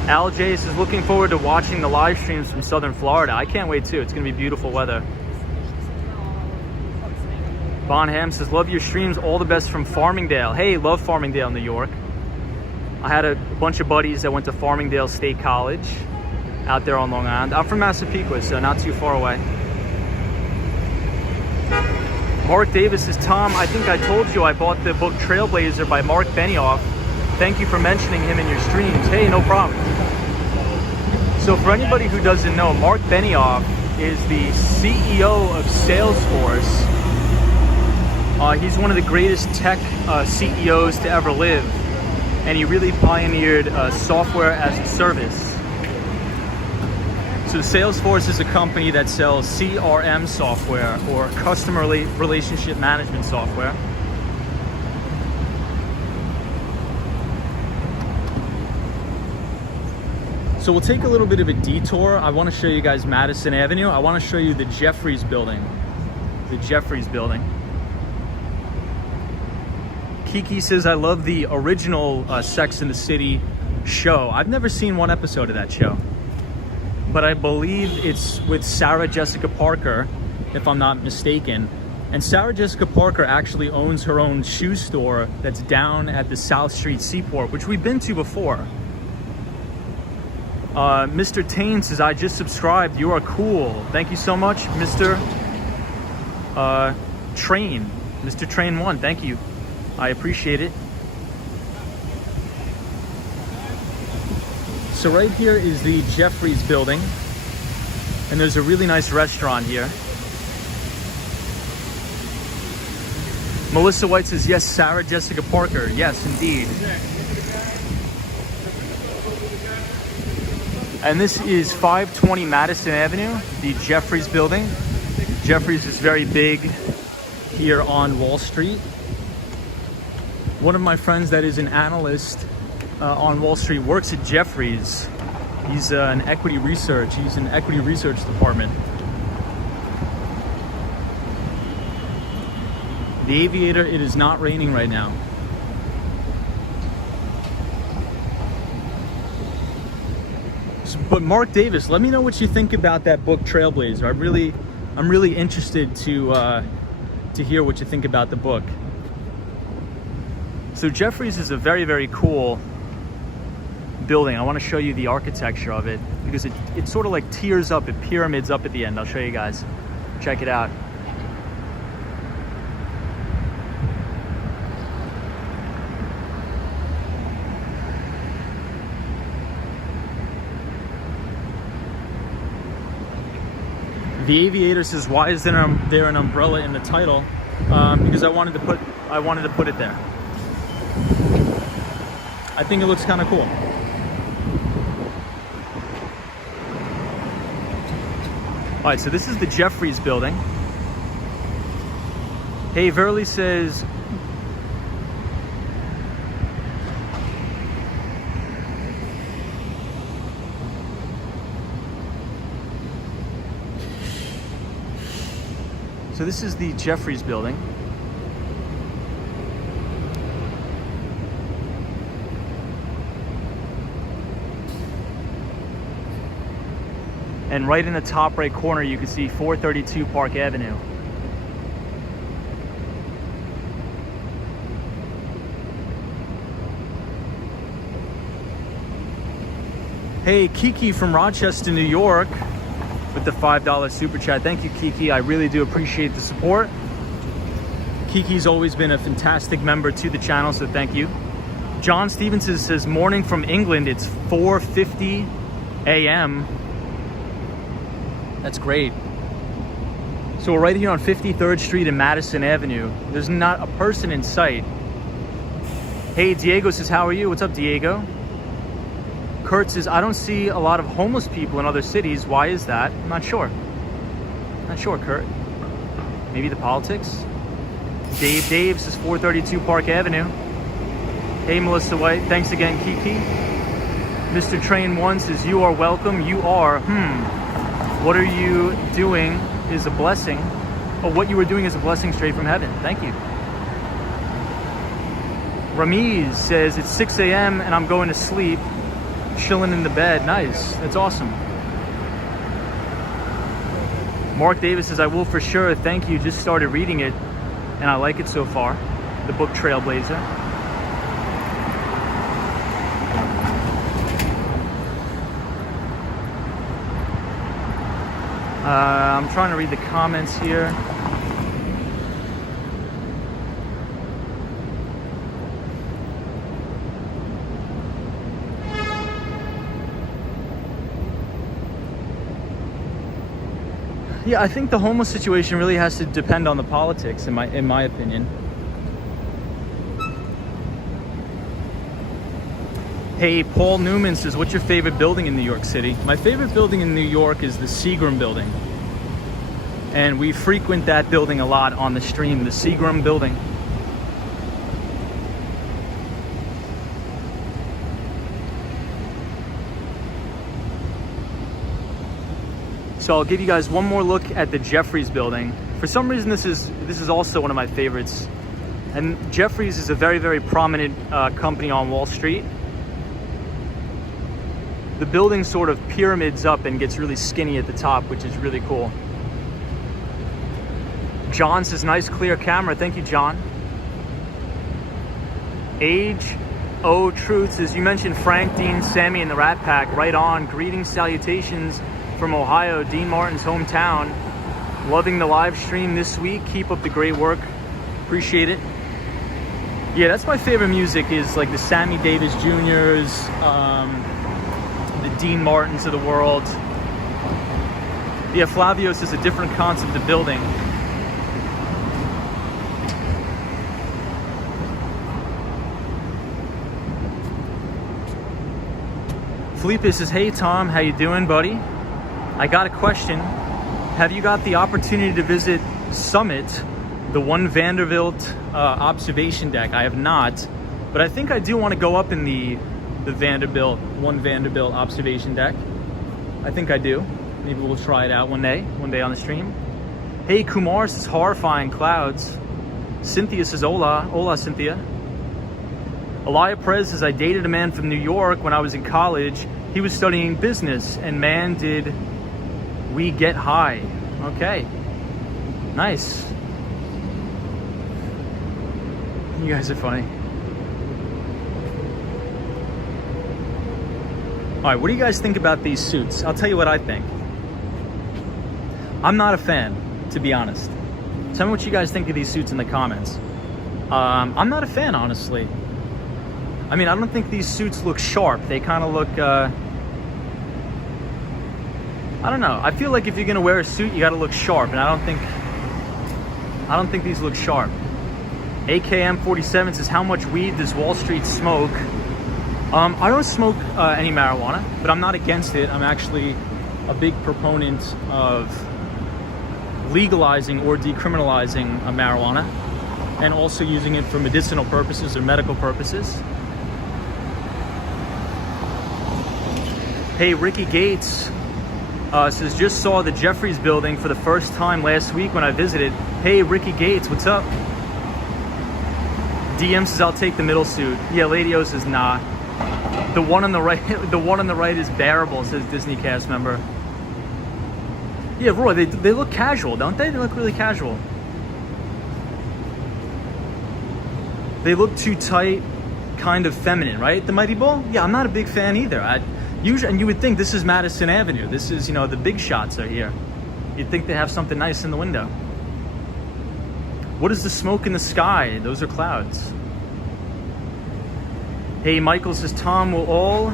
Al J says, looking forward to watching the live streams from Southern Florida. I can't wait too. It's going to be beautiful weather. Bonham says, love your streams. All the best from Farmingdale. Hey, love Farmingdale, New York. I had a bunch of buddies that went to Farmingdale State College out there on Long Island. I'm from Massapequa, so not too far away. Mark Davis says, Tom, I think I told you I bought the book Trailblazer by Mark Benioff. Thank you for mentioning him in your streams. Hey, no problem. So for anybody who doesn't know, Mark Benioff is the CEO of Salesforce. He's one of the greatest tech CEOs to ever live. And he really pioneered software as a service. So Salesforce is a company that sells CRM software, or customer relationship management software. So we'll take a little bit of a detour. I want to show you guys Madison Avenue. I want to show you the Jeffries building. The Jeffries building. Kiki says, I love the original Sex and the City show. I've never seen one episode of that show, but I believe it's with Sarah Jessica Parker, if I'm not mistaken. And Sarah Jessica Parker actually owns her own shoe store that's down at the South Street Seaport, which we've been to before. Mr. Tain says, I just subscribed. You are cool. Thank you so much, Mr. Train. Mr. Train 1, thank you. I appreciate it. So right here is the Jeffries building. And there's a really nice restaurant here. Melissa White says, yes, Sarah Jessica Parker. Yes, indeed. And this is 520 Madison Avenue, the Jeffries building. Jeffries is very big here on Wall Street. One of my friends that is an analyst on Wall Street works at Jeffries. He's an equity research. He's in the equity research department. The Aviator, it is not raining right now. But Mark Davis, let me know what you think about that book Trailblazer. I'm really interested to hear what you think about the book. So Jeffries is a very, very cool building. I want to show you the architecture of it because it sort of like tiers up, it pyramids up at the end. I'll show you guys. Check it out. The Aviator says, why is there an umbrella in the title? Because I wanted to put it there. I think it looks kind of cool. All right, so this is the Jeffries building. Hey, Verly says, so this is the Jeffries building. And right in the top right corner, you can see 432 Park Avenue. Hey, Kiki from Rochester, New York, with the $5 super chat. Thank you, Kiki. I really do appreciate the support. Kiki's always been a fantastic member to the channel, so thank you. John Stevenson says, morning from England. It's 4:50 a.m. That's great. So we're right here on 53rd Street and Madison Avenue. There's not a person in sight. Hey, Diego says, how are you? What's up, Diego? Kurt says, I don't see a lot of homeless people in other cities. Why is that? I'm not sure. Not sure, Kurt. Maybe the politics? Dave says 432 Park Avenue. Hey, Melissa White. Thanks again, Kiki. Mr. Train 1 says, you are welcome. You are, what are you doing is a blessing. Oh, what you were doing is a blessing straight from heaven. Thank you. Ramiz says, it's 6 a.m. and I'm going to sleep, chilling in the bed. Nice. That's awesome. Mark Davis says, I will for sure. Thank you. Just started reading it and I like it so far. The book Trailblazer. I'm trying to read the comments here. Yeah, I think the homeless situation really has to depend on the politics, in my opinion. Hey, Paul Newman says, what's your favorite building in New York City? My favorite building in New York is the Seagram building. And we frequent that building a lot on the stream, the Seagram building. So I'll give you guys one more look at the Jeffries building. For some reason, this is also one of my favorites. And Jeffries is a very, very prominent company on Wall Street. The building sort of pyramids up and gets really skinny at the top, which is really cool. John says, nice clear camera. Thank you, John. Age O Truth says, you mentioned Frank, Dean, Sammy, and the Rat Pack. Right on. Greetings, salutations from Ohio, Dean Martin's hometown. Loving the live stream this week. Keep up the great work. Appreciate it. Yeah, that's my favorite music, is like the Sammy Davis Jr.'s, the Dean Martins of the world. Yeah, Flavio says a different concept of building. Felipe says, hey Tom, how you doing, buddy? I got a question. Have you got the opportunity to visit Summit, the One Vanderbilt observation deck? I have not, but I think I do want to go up in the One Vanderbilt observation deck. I think I do. Maybe we'll try it out one day on the stream. Hey, Kumar says horrifying clouds. Cynthia says hola Cynthia. Elia Perez says, I dated a man from New York when I was in college. He was studying business, and man, did we get high. Okay, nice. You guys are funny. All right, what do you guys think about these suits? I'll tell you what I think. I'm not a fan, to be honest. Tell me what you guys think of these suits in the comments. I'm not a fan, honestly. I mean, I don't think these suits look sharp. They kind of look, I don't know. I feel like if you're gonna wear a suit, you gotta look sharp, and I don't think these look sharp. AKM 47 says, how much weed does Wall Street smoke? I don't smoke any marijuana, but I'm not against it. I'm actually a big proponent of legalizing or decriminalizing marijuana, and also using it for medicinal purposes or medical purposes. Hey, Ricky Gates says, just saw the Jeffries building for the first time last week when I visited. Hey, Ricky Gates, what's up? DM says, I'll take the middle suit. Yeah, Lady O says, nah. The one on the right is bearable, says Disney cast member. Yeah, Roy, they look casual, don't they? They look really casual. They look too tight, kind of feminine, right? The Mighty Bull? Yeah, I'm not a big fan either. And you would think this is Madison Avenue. This is, the big shots are here. You'd think they have something nice in the window. What is the smoke in the sky? Those are clouds. Hey, Michael says, Tom, will all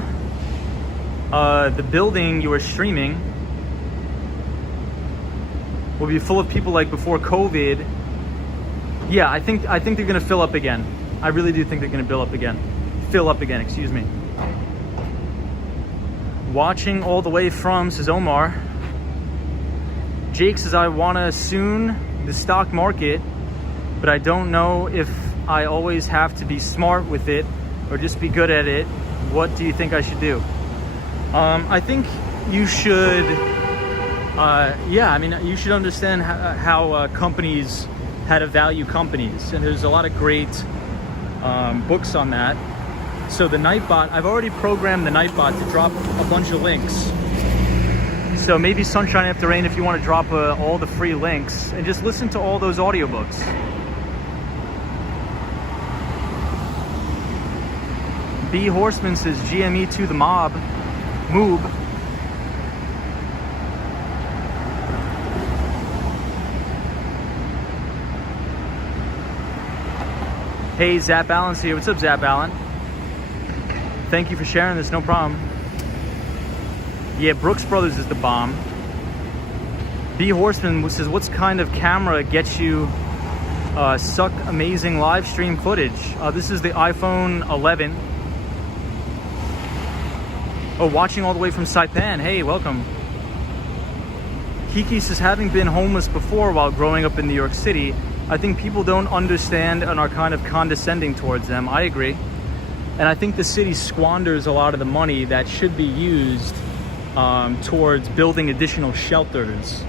the building you are streaming will be full of people like before COVID? Yeah, I think they're gonna fill up again. I really do think they're gonna fill up again, excuse me. Watching all the way from, says Omar. Jake says, I want to soon the stock market, but I don't know if I always have to be smart with it or just be good at it. What do you think I should do? I think you should, you should understand how companies, how to value companies. And there's a lot of great books on that. So the Nightbot, I've already programmed the Nightbot to drop a bunch of links. So maybe Sunshine After Rain, if you want to drop all the free links and just listen to all those audiobooks. B Horseman says GME to the mob. Moob. Hey, Zap Allen's here. What's up, Zap Allen? Thank you for sharing this, no problem. Yeah, Brooks Brothers is the bomb. B Horseman says, what kind of camera gets you suck amazing live stream footage? This is the iPhone 11. Oh, watching all the way from Saipan. Hey, welcome. Kiki says, having been homeless before while growing up in New York City, I think people don't understand and are kind of condescending towards them. I agree. And I think the city squanders a lot of the money that should be used towards building additional shelters.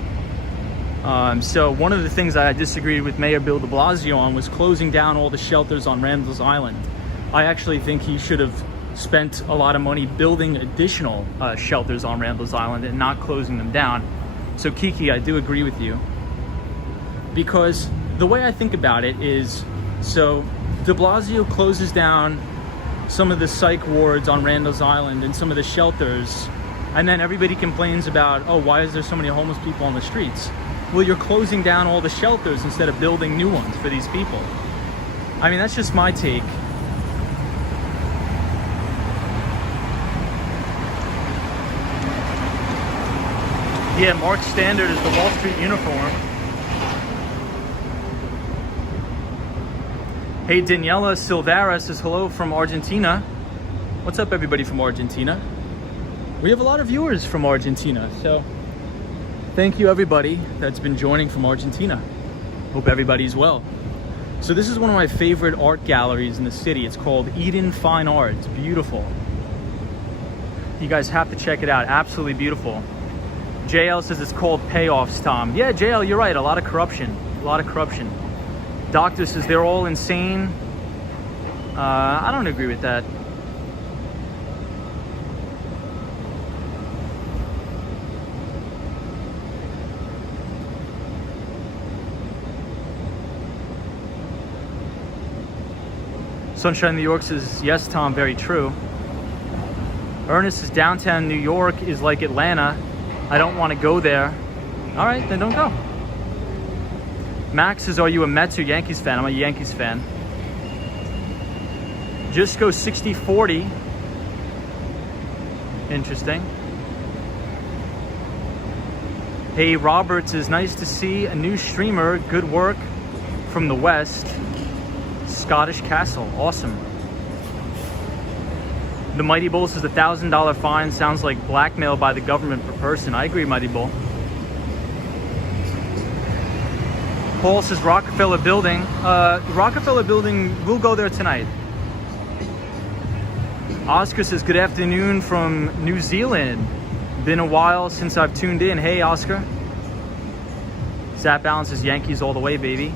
So one of the things I disagreed with Mayor Bill de Blasio on was closing down all the shelters on Randall's Island. I actually think he should have spent a lot of money building additional shelters on Randall's Island and not closing them down. So Kiki, I do agree with you. Because the way I think about it is, so de Blasio closes down some of the psych wards on Randall's Island and some of the shelters, and then everybody complains about, oh, why is there so many homeless people on the streets? Well, you're closing down all the shelters instead of building new ones for these people. I mean, that's just my take. Yeah, Mark Standard is the Wall Street uniform. Hey, Daniela Silvera says hello from Argentina. What's up, everybody from Argentina? We have a lot of viewers from Argentina, so thank you everybody that's been joining from Argentina. Hope everybody's well. So this is one of my favorite art galleries in the city. It's called Eden Fine Art. It's beautiful. You guys have to check it out. Absolutely beautiful. JL says it's called Payoffs, Tom. Yeah, JL, you're right. A lot of corruption. A lot of corruption. Doctor says they're all insane. I don't agree with that. Sunshine New York says, yes, Tom, very true. Ernest says downtown New York is like Atlanta. I don't want to go there. All right, then don't go. Max says, are you a Mets or Yankees fan? I'm a Yankees fan. Just go 60-40. Interesting. Hey, Roberts says, nice to see a new streamer. Good work from the West. Scottish Castle. Awesome. The Mighty Bull says $1,000 fine sounds like blackmail by the government per person. I agree, Mighty Bull. Paul says Rockefeller Building. Rockefeller Building, we'll go there tonight. Oscar says good afternoon from New Zealand. Been a while since I've tuned in. Hey, Oscar. Zap Allen says Yankees all the way, baby.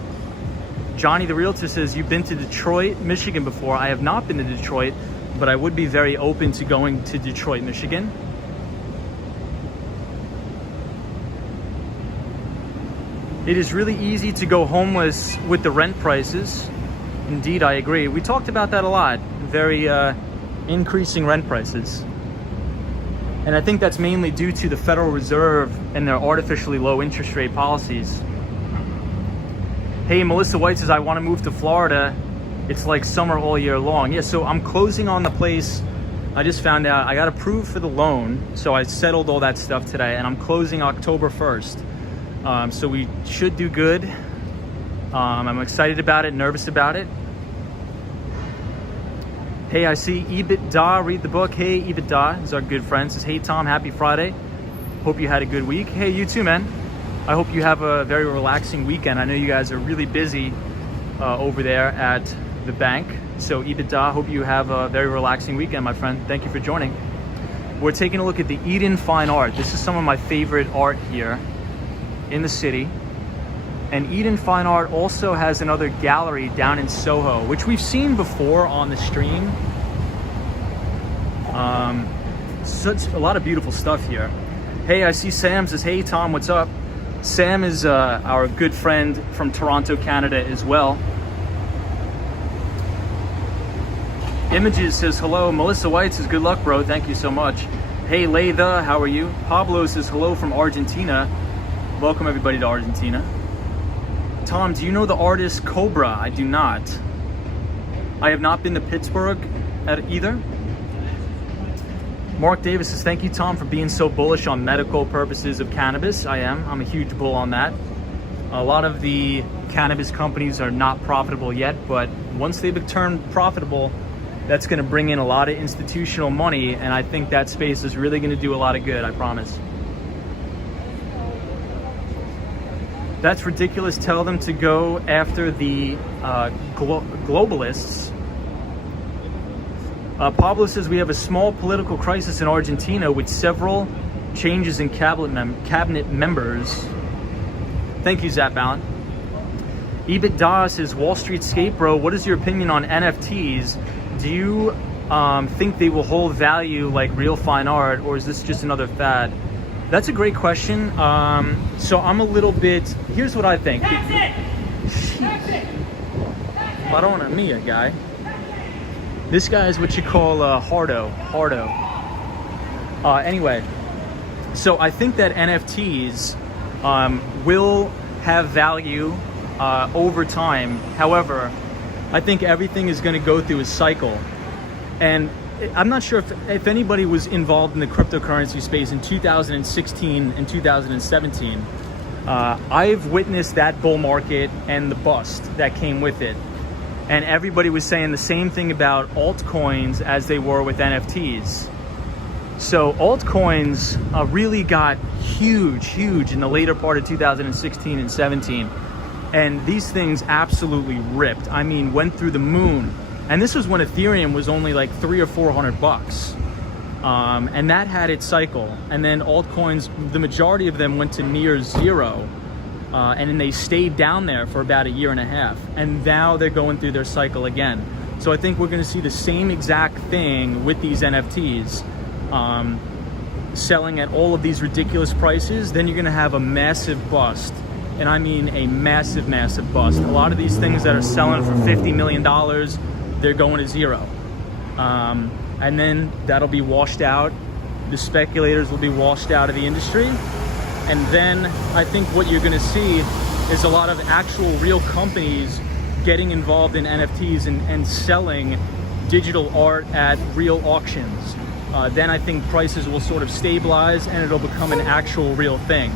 Johnny the Realtor says, you've been to Detroit, Michigan before. I have not been to Detroit, but I would be very open to going to Detroit, Michigan. It is really easy to go homeless with the rent prices. Indeed, I agree. We talked about that a lot. Very increasing rent prices. And I think that's mainly due to the Federal Reserve and their artificially low interest rate policies. Hey, Melissa White says, I want to move to Florida. It's like summer all year long. Yeah, so I'm closing on the place. I just found out I got approved for the loan. So I settled all that stuff today and I'm closing October 1st. So we should do good. I'm excited about it, nervous about it. Hey, I see EBITDA, read the book. Hey, EBITDA is our good friend. Says, hey, Tom, happy Friday. Hope you had a good week. Hey, you too, man. I hope you have a very relaxing weekend. I know you guys are really busy over there at the bank. So EBITDA, hope you have a very relaxing weekend, my friend. Thank you for joining. We're taking a look at the Eden Fine Art. This is some of my favorite art here in the city. And Eden Fine Art also has another gallery down in Soho, which we've seen before on the stream. Such a lot of beautiful stuff here. Hey, I see Sam says, hey Tom, what's up? Sam is our good friend from Toronto, Canada as well. Images says, hello. Melissa White says, good luck, bro. Thank you so much. Hey, Leitha, how are you? Pablo says, hello from Argentina. Welcome everybody to Argentina. Tom, do you know the artist Cobra? I do not. I have not been to Pittsburgh either. Mark Davis says, thank you, Tom, for being so bullish on medical purposes of cannabis. I am. I'm a huge bull on that. A lot of the cannabis companies are not profitable yet, but once they've turned profitable, that's going to bring in a lot of institutional money, and I think that space is really going to do a lot of good, I promise. That's ridiculous. Tell them to go after the globalists. Pablo says, we have a small political crisis in Argentina with several changes in cabinet members. Thank you, Zap Allen. EBITDA says, Wall Street Skate Bro, what is your opinion on NFTs? Do you think they will hold value like real fine art, or is this just another fad? That's a great question. So I'm a little bit, here's what I think. Parona mia, guy. This guy is what you call hardo. Anyway, so I think that NFTs will have value over time. However, I think everything is going to go through a cycle. And I'm not sure if anybody was involved in the cryptocurrency space in 2016 and 2017. I've witnessed that bull market and the bust that came with it. And everybody was saying the same thing about altcoins as they were with NFTs. So altcoins really got huge in the later part of 2016 and 17. And these things absolutely ripped. I mean, went through the moon. And this was when Ethereum was only like $300 or $400. And that had its cycle. And then altcoins, the majority of them went to near zero. And then they stayed down there for about a year and a half. And now they're going through their cycle again. So I think we're going to see the same exact thing with these NFTs. Selling at all of these ridiculous prices, then you're going to have a massive bust. And I mean a massive bust. A lot of these things that are selling for $50 million, they're going to zero. And then that'll be washed out. The speculators will be washed out of the industry. And then I think what you're gonna see is a lot of actual real companies getting involved in NFTs and selling digital art at real auctions. Then I think prices will sort of stabilize and it'll become an actual real thing.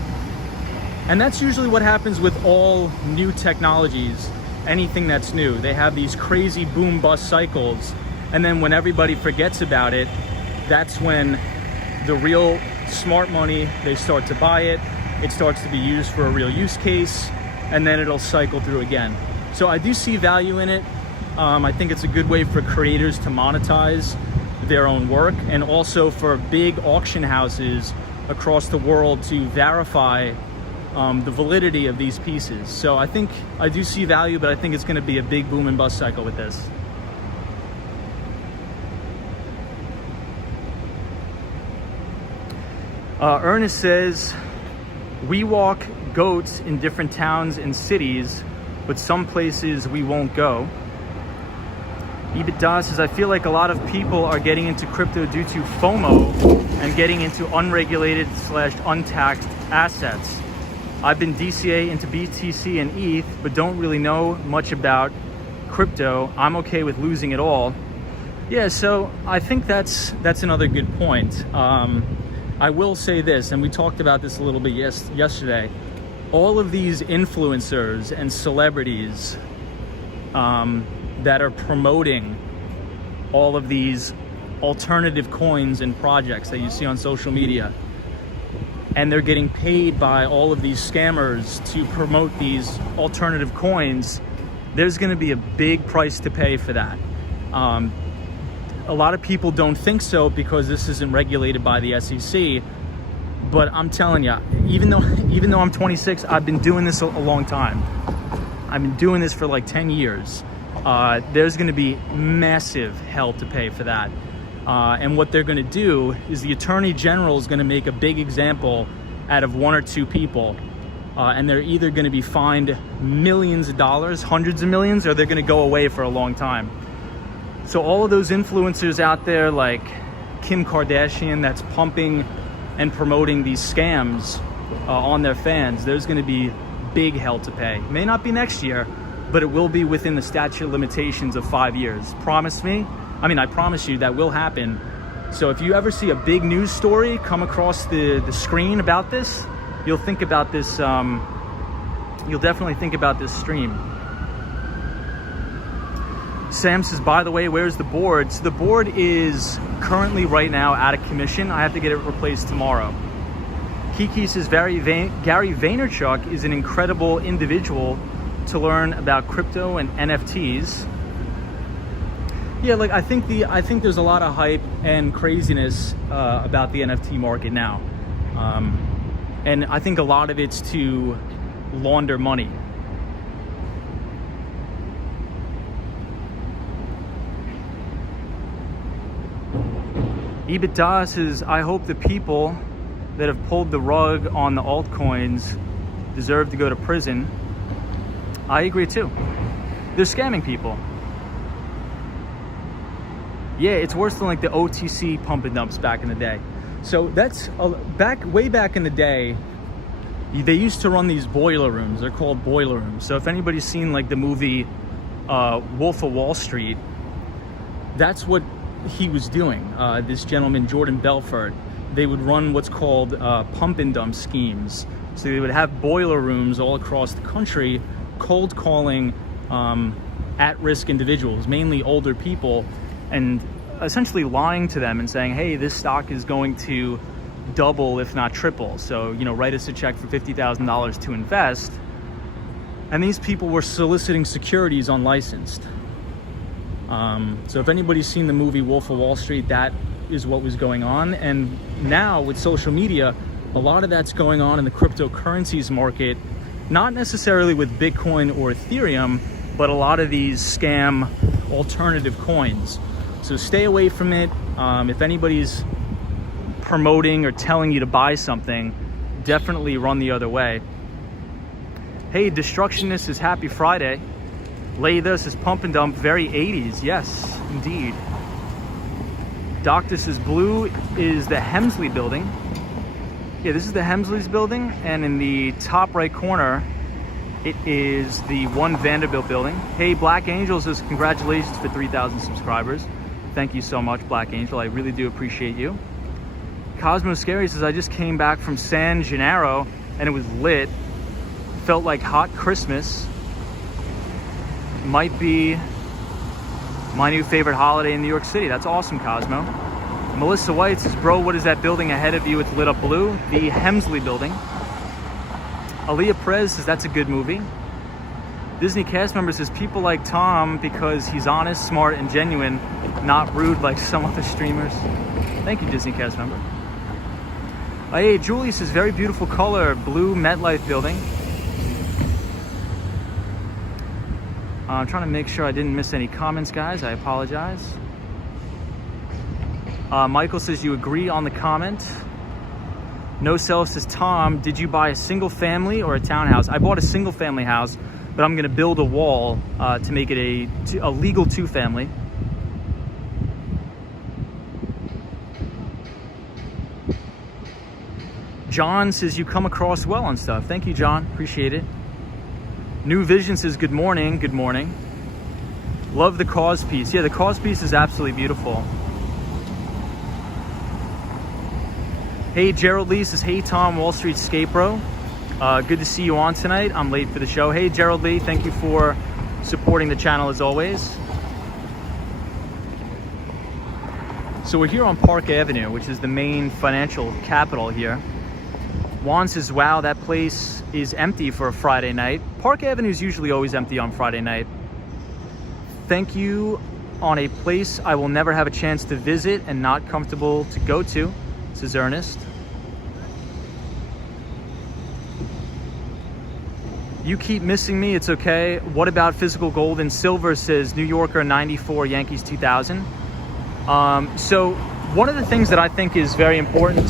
And that's usually what happens with all new technologies, anything that's new. They have these crazy boom bust cycles, and then when everybody forgets about it, that's when the real smart money, they start to buy it, it starts to be used for a real use case, and then it'll cycle through again. So I do see value in it. I think it's a good way for creators to monetize their own work, and also for big auction houses across the world to verify the validity of these pieces. So I think I do see value, but I think it's going to be a big boom and bust cycle with this. Ernest says, we walk goats in different towns and cities, but some places we won't go. EBITDA says, I feel like a lot of people are getting into crypto due to FOMO and getting into unregulated / untaxed assets. I've been DCA into BTC and ETH, but don't really know much about crypto. I'm okay with losing it all. Yeah, so I think that's another good point. I will say this, and we talked about this a little bit yesterday. All of these influencers and celebrities that are promoting all of these alternative coins and projects that you see on social media. And they're getting paid by all of these scammers to promote these alternative coins. There's going to be a big price to pay for that. A lot of people don't think so because this isn't regulated by the SEC. But I'm telling you, even though I'm 26, I've been doing this a long time. I've been doing this for like 10 years. There's going to be massive hell to pay for that. And what they're going to do is the Attorney General is going to make a big example out of one or two people. And they're either going to be fined millions of dollars, hundreds of millions, or they're going to go away for a long time. So all of those influencers out there like Kim Kardashian that's pumping and promoting these scams on their fans, there's going to be big hell to pay. It may not be next year, but it will be within the statute of limitations of 5 years. Promise me? I mean, I promise you that will happen. So if you ever see a big news story come across the screen about this, you'll think about this, you'll definitely think about this stream. Sam says, by the way, where's the board? So the board is currently right now out of commission. I have to get it replaced tomorrow. Kiki says, Gary Vaynerchuk is an incredible individual to learn about crypto and NFTs. Yeah, like I think there's a lot of hype and craziness about the NFT market now. And I think a lot of it's to launder money. EBITDA says, I hope the people that have pulled the rug on the altcoins deserve to go to prison. I agree too. They're scamming people. Yeah, it's worse than like the OTC pump and dumps back in the day. So that's way back in the day, they used to run these boiler rooms. They're called boiler rooms. So if anybody's seen like the movie Wolf of Wall Street, that's what he was doing. This gentleman, Jordan Belfort, they would run what's called pump and dump schemes. So they would have boiler rooms all across the country, cold calling at-risk individuals, mainly older people, and essentially lying to them and saying, hey, this stock is going to double, if not triple. So, you know, write us a check for $50,000 to invest. And these people were soliciting securities unlicensed. So if anybody's seen the movie Wolf of Wall Street, that is what was going on. And now with social media, a lot of that's going on in the cryptocurrencies market, not necessarily with Bitcoin or Ethereum, but a lot of these scam alternative coins. So stay away from it. If anybody's promoting or telling you to buy something, definitely run the other way. Hey, Destructionist is happy Friday. Lay this is pump and dump, very 80s. Yes, indeed. Doctor says blue is the Hemsley building. Yeah, this is the Hemsley's building, and in the top right corner, it is the One Vanderbilt building. Hey, Black Angel says congratulations for 3,000 subscribers. Thank you so much, Black Angel. I really do appreciate you. Cosmo Scary says I just came back from San Gennaro and it was lit. Felt like hot Christmas. Might be my new favorite holiday in New York City. That's awesome, Cosmo. Melissa White says, bro, what is that building ahead of you? It's lit up blue. The Hemsley building. Aaliyah Perez says, that's a good movie. Disney cast member says, people like Tom because he's honest, smart, and genuine, not rude like some other streamers. Thank you, Disney cast member. Hey, Julie says, very beautiful color, blue MetLife building. I'm trying to make sure I didn't miss any comments, guys. I apologize. Michael says, you agree on the comment. No Self says, Tom, did you buy a single family or a townhouse? I bought a single family house, but I'm going to build a wall to make it a legal two-family. John says, you come across well on stuff. Thank you, John. Appreciate it. New Vision says, good morning. Good morning. Love the cause piece. Yeah, the cause piece is absolutely beautiful. Hey, Gerald Lee says, hey, Tom, Wall Street Skate Bro. Good to see you on tonight. I'm late for the show. Hey, Gerald Lee, thank you for supporting the channel as always. So we're here on Park Avenue, which is the main financial capital here. Juan says, wow, that place is empty for a Friday night. Park Avenue is usually always empty on Friday night. Thank you on a place I will never have a chance to visit and not comfortable to go to, says Ernest. You keep missing me, it's okay. What about physical gold and silver, says New Yorker 94, Yankees 2000. So one of the things that I think is very important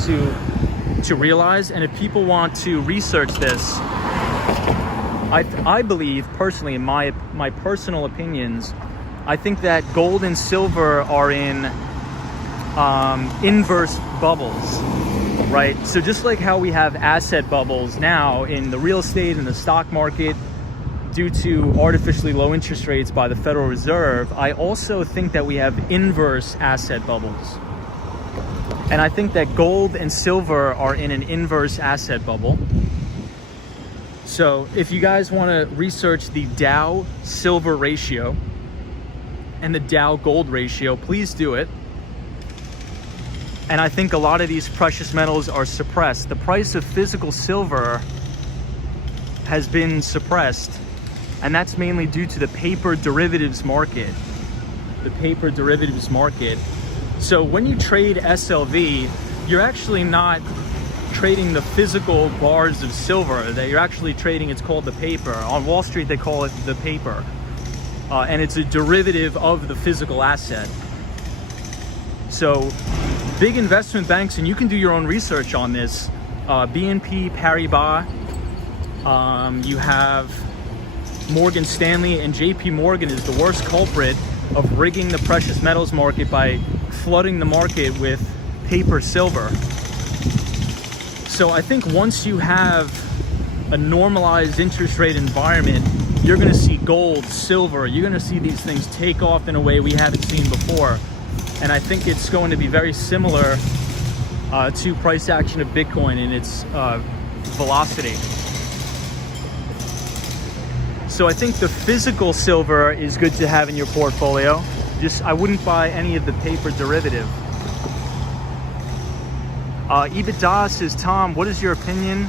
to realize, and if people want to research this, I believe personally, in my personal opinions, I think that gold and silver are in inverse bubbles, right? So just like how we have asset bubbles now in the real estate and the stock market due to artificially low interest rates by the Federal Reserve, I also think that we have inverse asset bubbles. And I think that gold and silver are in an inverse asset bubble. So if you guys want to research the Dow silver ratio and the Dow gold ratio, please do it. And I think a lot of these precious metals are suppressed. The price of physical silver has been suppressed, and that's mainly due to the paper derivatives market. The paper derivatives market. So when you trade SLV, you're actually not trading the physical bars of silver, that you're actually trading, it's called the paper. On Wall Street, they call it the paper. And it's a derivative of the physical asset. So big investment banks, and you can do your own research on this, BNP Paribas, you have Morgan Stanley, and JP Morgan is the worst culprit of rigging the precious metals market by flooding the market with paper silver. So I think once you have a normalized interest rate environment, you're going to see gold, silver, you're going to see these things take off in a way we haven't seen before. And I think it's going to be very similar to price action of Bitcoin in its velocity. So I think the physical silver is good to have in your portfolio. I wouldn't buy any of the paper derivative. EBITDA says, Tom, what is your opinion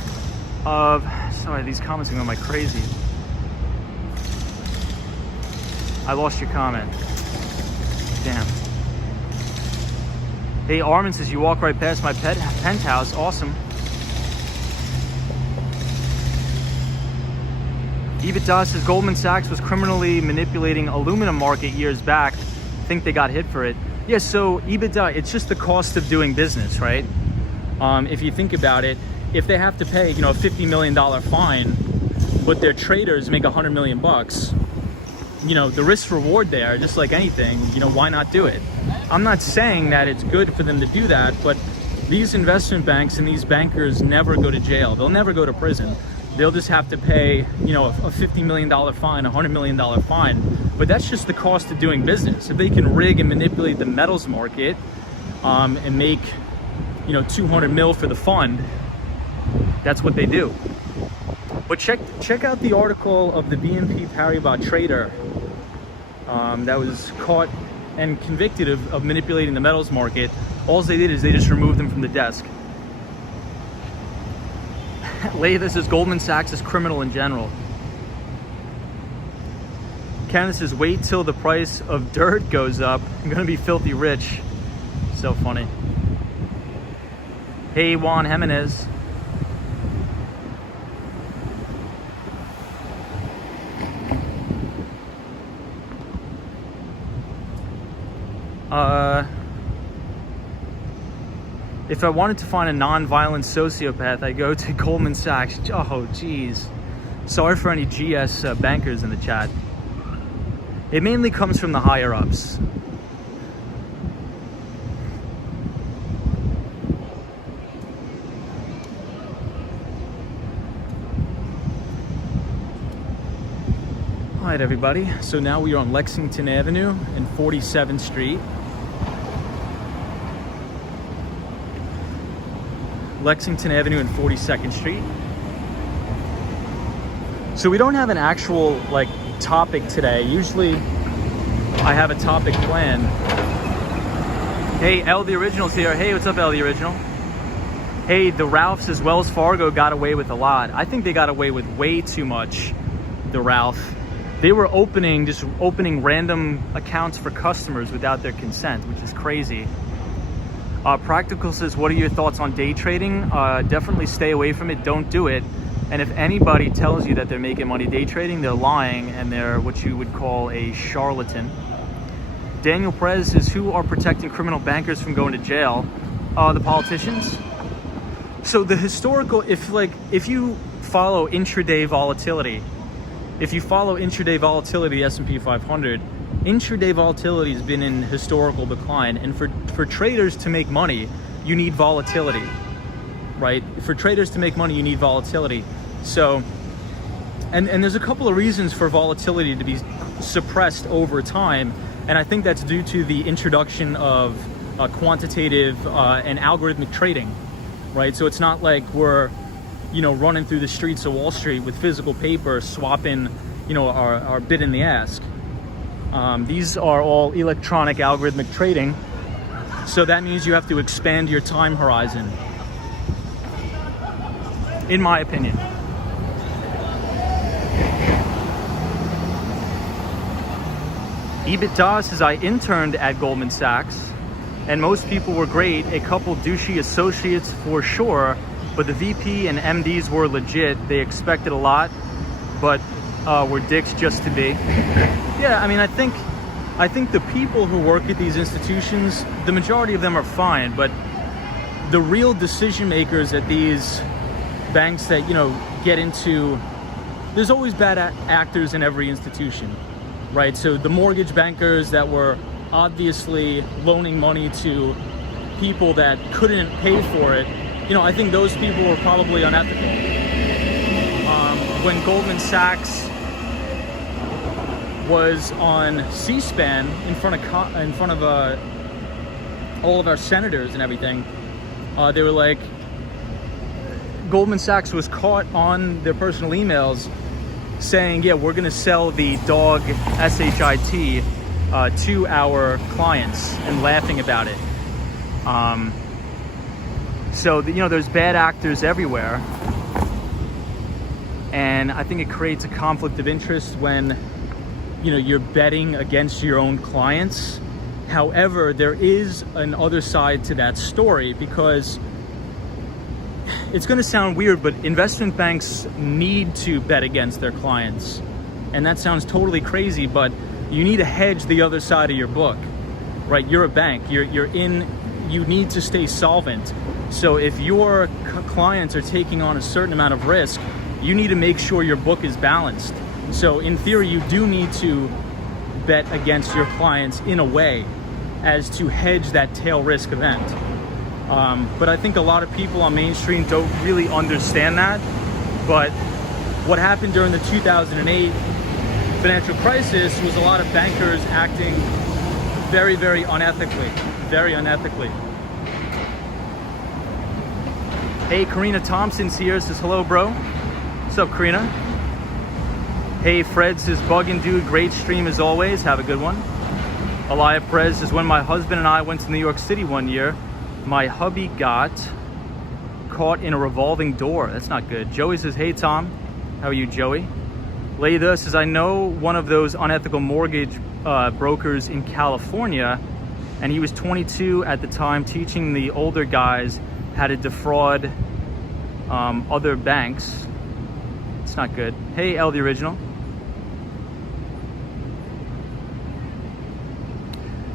of... Sorry, these comments are going like crazy. I lost your comment. Damn. Hey, Armin says, you walk right past my penthouse. Awesome. EBITDA says, Goldman Sachs was criminally manipulating aluminum market years back. I think they got hit for it. Yeah, so EBITDA, it's just the cost of doing business, right? If you think about it, if they have to pay, a $50 million fine, but their traders make $100 million bucks, the risk reward there, just like anything, why not do it? I'm not saying that it's good for them to do that, but these investment banks and these bankers never go to jail. They'll never go to prison. They'll just have to pay, a $50 million fine, $100 million fine. But that's just the cost of doing business. If they can rig and manipulate the metals market and make, 200 mil for the fund, that's what they do. But check out the article of the BNP Paribas trader that was caught and convicted of manipulating the metals market. All they did is they just removed them from the desk. Latha says Goldman Sachs is criminal in general. Candace says, wait till the price of dirt goes up. I'm gonna be filthy rich. So funny. Hey, Juan Jimenez. If I wanted to find a non-violent sociopath, I go to Goldman Sachs. Oh, geez. Sorry for any GS bankers in the chat. It mainly comes from the higher-ups. All right, everybody. So now we are on Lexington Avenue and 47th Street. Lexington Avenue and 42nd Street. So we don't have an actual topic today. Usually I have a topic planned. Hey, L the Original's here. Hey, what's up, L the Original? Hey, the Ralphs as Wells Fargo got away with a lot. I think they got away with way too much, the Ralph. They were just opening random accounts for customers without their consent, which is crazy. Practical says, what are your thoughts on day trading? Definitely stay away from it, don't do it. And if anybody tells you that they're making money day trading, they're lying and they're what you would call a charlatan. Daniel Perez says, who are protecting criminal bankers from going to jail? The politicians. So the historical, if you follow intraday volatility, the S&P 500, intraday volatility has been in historical decline. And for traders to make money, you need volatility, right? For traders to make money, you need volatility. So, and there's a couple of reasons for volatility to be suppressed over time. And I think that's due to the introduction of quantitative and algorithmic trading, right? So it's not like we're, running through the streets of Wall Street with physical paper, swapping, our bid and the ask. These are all electronic algorithmic trading. So that means you have to expand your time horizon, in my opinion. EBITDA says, I interned at Goldman Sachs and most people were great. A couple douchey associates for sure, but the VP and MDs were legit. They expected a lot, but were dicks just to be. Yeah, I mean, I think the people who work at these institutions, the majority of them are fine, but the real decision makers at these banks that, get into, there's always bad actors in every institution, right? So the mortgage bankers that were obviously loaning money to people that couldn't pay for it, I think those people were probably unethical. When Goldman Sachs was on C-SPAN in front of all of our senators and everything, they were like, Goldman Sachs was caught on their personal emails saying, yeah, we're going to sell the dog SHIT to our clients, and laughing about it. So there's bad actors everywhere, and I think it creates a conflict of interest when you're betting against your own clients. However, there is another side to that story, because it's going to sound weird, but investment banks need to bet against their clients. And that sounds totally crazy, but you need to hedge the other side of your book, right? You're a bank, you need to stay solvent. So if your clients are taking on a certain amount of risk, you need to make sure your book is balanced. So in theory, you do need to bet against your clients in a way as to hedge that tail risk event. But I think a lot of people on Main Street don't really understand that. But what happened during the 2008 financial crisis was a lot of bankers acting very, very unethically. Very unethically. Hey, Karina Thompson's here, says, hello, bro. What's up, Karina? Hey, Fred says, bugging dude, great stream as always. Have a good one. Elia Perez says, when my husband and I went to New York City one year, my hubby got caught in a revolving door. That's not good. Joey says, hey, Tom. How are you, Joey? Leida says, I know one of those unethical mortgage brokers in California, and he was 22 at the time, teaching the older guys how to defraud other banks. It's not good. Hey, L the Original.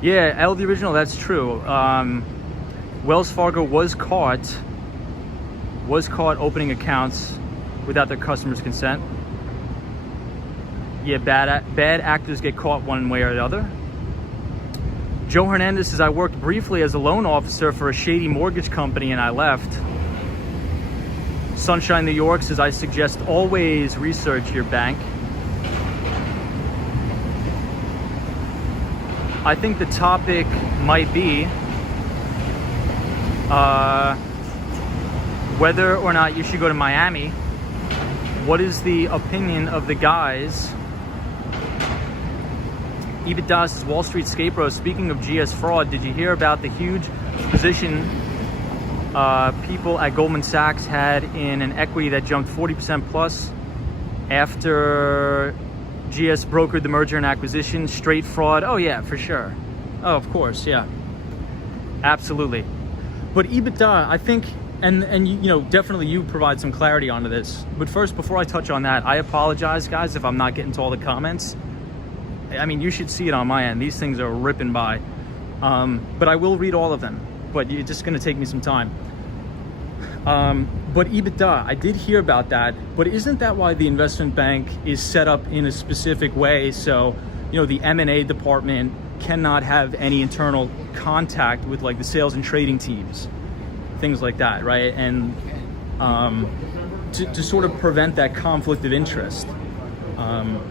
Yeah, L the Original, that's true. Wells Fargo was caught opening accounts without their customers' consent. Yeah, bad actors get caught one way or the other. Joe Hernandez says, I worked briefly as a loan officer for a shady mortgage company and I left. Sunshine New York says, I suggest always research your bank. I think the topic might be whether or not you should go to Miami. What is the opinion of the guys EBITDA says Wall Street Skyscrapers. Speaking of GS fraud, did you hear about the huge position people at Goldman Sachs had in an equity that jumped 40% plus after GS brokered the merger and acquisition? Straight fraud. Oh yeah, for sure. Oh, of course, yeah. Absolutely. But EBITDA, I think, and you know, definitely you provide some clarity onto this. But first, before I touch on that, I apologize, guys, if I'm not getting to all the comments. I mean, you should see it on my end. These things are ripping by. But I will read all of them. But it's just gonna take me some time. But EBITDA, I did hear about that, but isn't that why the investment bank is set up in a specific way? So, you know, the M&A department cannot have any internal contact with like the sales and trading teams, things like that, right? And to sort of prevent that conflict of interest.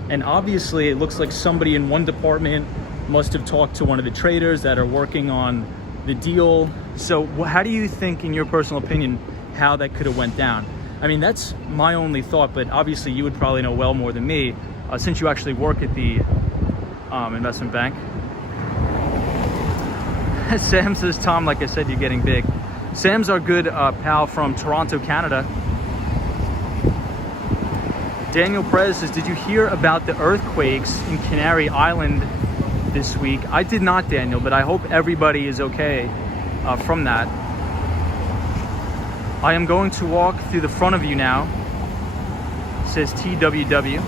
And obviously it looks like somebody in one department must have talked to one of the traders that are working on the deal. So how do you think, in your personal opinion, how that could have went down? I mean, that's my only thought, but obviously you would probably know well more than me, since you actually work at the investment bank. Sam says, Tom, like I said, you're getting big. Sam's our good pal from Toronto, Canada. Daniel Perez says, did you hear about the earthquakes in Canary Island this week? I did not, Daniel, but I hope everybody is okay from that. I am going to walk through the front of you now, says TWW.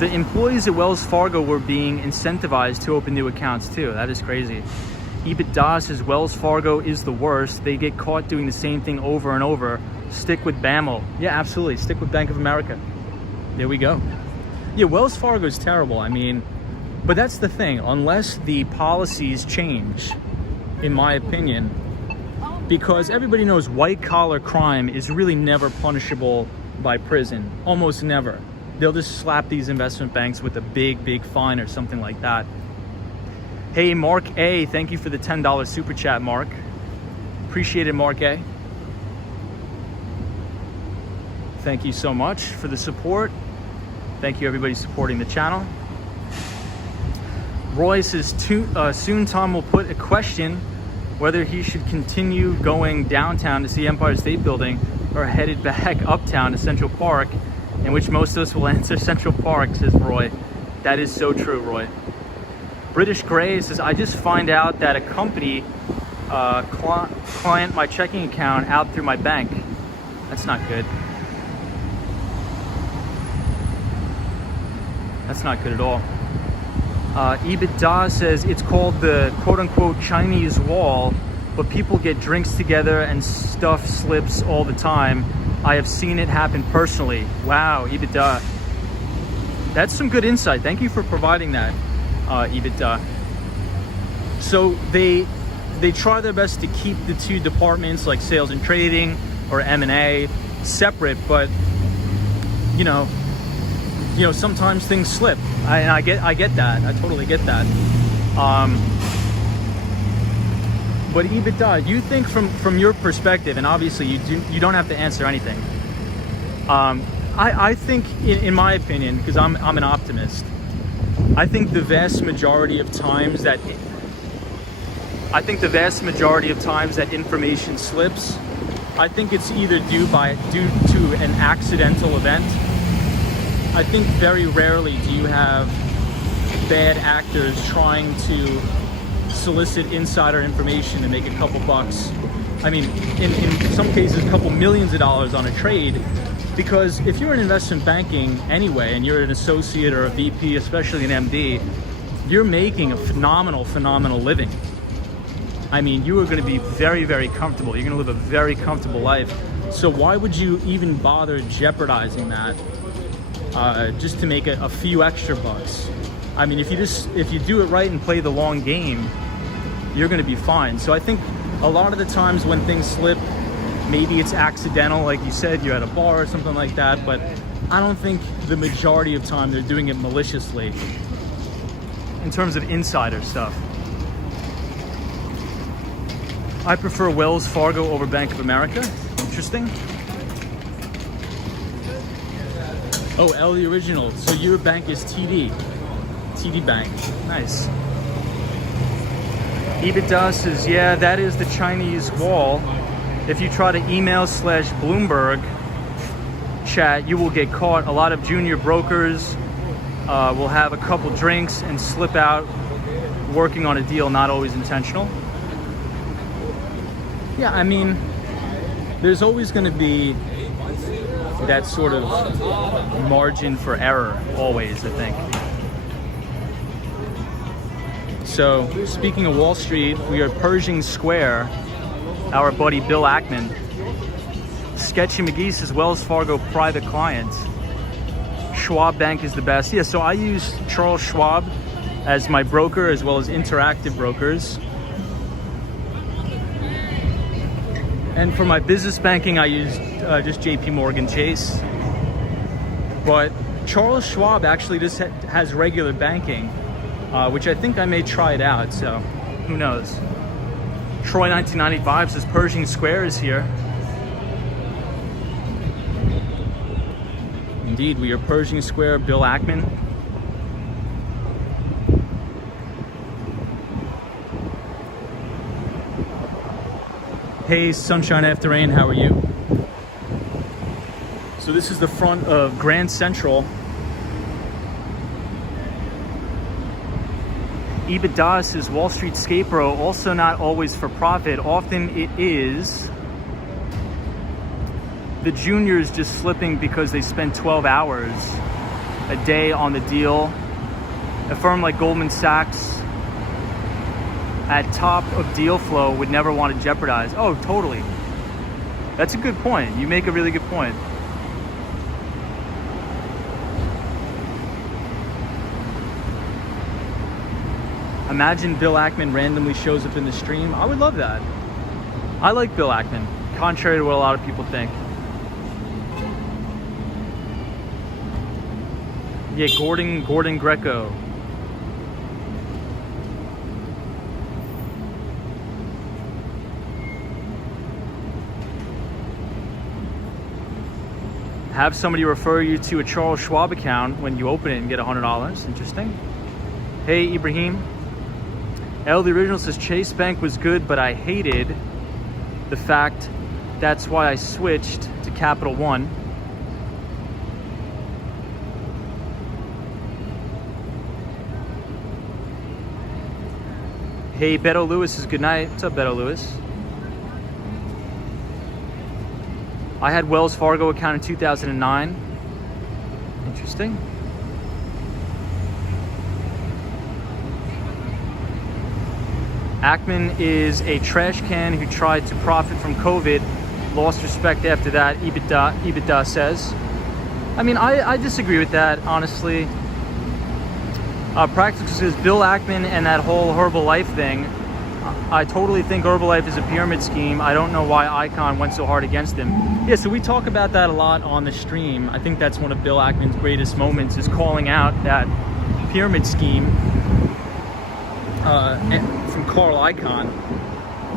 The employees at Wells Fargo were being incentivized to open new accounts too. That is crazy. EBITDA says Wells Fargo is the worst. They get caught doing the same thing over and over. Stick with BAML. Yeah, absolutely. Stick with Bank of America. There we go. Yeah, Wells Fargo is terrible. I mean, but that's the thing. Unless the policies change, in my opinion, because everybody knows white collar crime is really never punishable by prison. Almost never. They'll just slap these investment banks with a big fine or something like that. Hey, Mark A, thank you for the $10 super chat, Mark. Appreciate it, Mark A. Thank you so much for the support. Thank you, everybody supporting the channel. Roy says, soon Tom will put a question whether he should continue going downtown to see Empire State Building or headed back uptown to Central Park, in which most of us will answer Central Park, says Roy. That is so true, Roy. British Gray says, I just find out that a company client my checking account out through my bank. That's not good. That's not good at all. EBITDA says it's called the quote-unquote Chinese wall, but people get drinks together and stuff slips all the time. I have seen it happen personally. Wow, EBITDA. That's some good insight. Thank you for providing that, EBITDA. So they try their best to keep the two departments like sales and trading or M&A separate, but you know, sometimes things slip. I get that. I totally get that. But EBITDA, you think from your perspective, and obviously you don't have to answer anything. I think, in my opinion, because I'm an optimist, I think the vast majority of times that information slips, I think it's either due to an accidental event. I think very rarely do you have bad actors trying to solicit insider information to make a couple bucks. I mean, in some cases, a couple millions of dollars on a trade. Because if you're in investment banking anyway, and you're an associate or a VP, especially an MD, you're making a phenomenal living. I mean, you are going to be very comfortable. You're going to live a very comfortable life. So why would you even bother jeopardizing that just to make a few extra bucks? I mean, if you do it right and play the long game, you're going to be fine. So I think a lot of the times when things slip, maybe it's accidental, like you said, you're at a bar or something like that, but I don't think the majority of time they're doing it maliciously in terms of insider stuff. I prefer Wells Fargo over Bank of America. Interesting. Oh, L the original. So your bank is TD. TD Bank. Nice. EBITDA says, yeah, that is the Chinese wall. If you try to email /Bloomberg chat, you will get caught. A lot of junior brokers will have a couple drinks and slip out working on a deal, not always intentional. Yeah, I mean, there's always going to be that sort of margin for error, always, I think. So, speaking of Wall Street, we are at Pershing Square. Our buddy Bill Ackman. Sketchy McGee says Wells Fargo private client. Schwab Bank is the best. Yeah, so I use Charles Schwab as my broker, as well as Interactive Brokers. And for my business banking, I use just JP Morgan Chase. But Charles Schwab actually just has regular banking, which I think I may try it out, so who knows. Troy 1995 says Pershing Square is here. Indeed, we are Pershing Square, Bill Ackman. Hey, sunshine after rain, how are you? So this is the front of Grand Central. EBITDA says Wall Street Scapero, also not always for profit. Often it is. The juniors just slipping because they spend 12 hours a day on the deal. A firm like Goldman Sachs at top of deal flow would never want to jeopardize. Oh, totally. That's a good point. You make a really good point. Imagine Bill Ackman randomly shows up in the stream. I would love that. I like Bill Ackman, contrary to what a lot of people think. Yeah, Gordon Greco. Have somebody refer you to a Charles Schwab account when you open it and get $100. Interesting. Hey, Ibrahim. L the original says Chase Bank was good, but I hated the fact that's why I switched to Capital One. Hey, Beto Lewis says good night. What's up, Beto Lewis? I had Wells Fargo account in 2009. Interesting. Ackman is a trash can who tried to profit from COVID, lost respect after that, EBITDA says. I mean, I disagree with that, honestly. Practical says Bill Ackman and that whole Herbalife thing. I totally think Herbalife is a pyramid scheme. I don't know why Icon went so hard against him. Yeah, so we talk about that a lot on the stream. I think that's one of Bill Ackman's greatest moments, is calling out that pyramid scheme from Carl Icahn.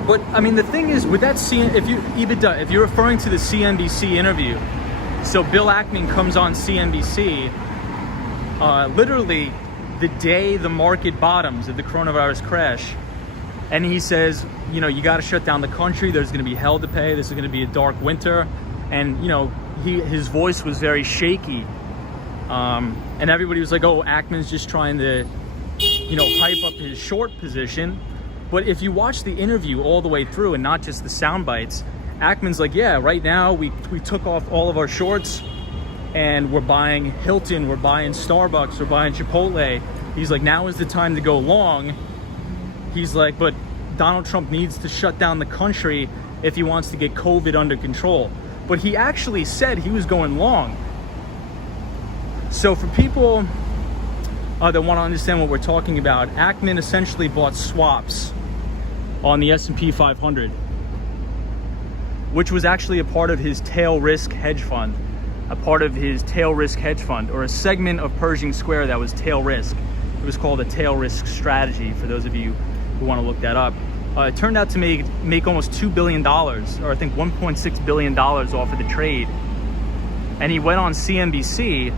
But I mean, the thing is, with that if you're referring to the CNBC interview, so Bill Ackman comes on CNBC literally the day the market bottoms of the coronavirus crash, and he says, you know, you got to shut down the country. There's going to be hell to pay. This is going to be a dark winter, and you know, his voice was very shaky, and everybody was like, oh, Ackman's just trying to, you know, hype up his short position. But if you watch the interview all the way through and not just the sound bites, Ackman's like, yeah, right now we took off all of our shorts and we're buying Hilton, we're buying Starbucks, we're buying Chipotle. He's like, now is the time to go long. He's like, but Donald Trump needs to shut down the country if he wants to get COVID under control. But he actually said he was going long. So for people that want to understand what we're talking about, Ackman essentially bought swaps on the S&P 500, which was actually a part of his tail risk hedge fund, or a segment of Pershing Square that was tail risk. It was called a tail risk strategy, for those of you who want to look that up. It turned out to make almost $2 billion, or I think $1.6 billion off of the trade. And he went on CNBC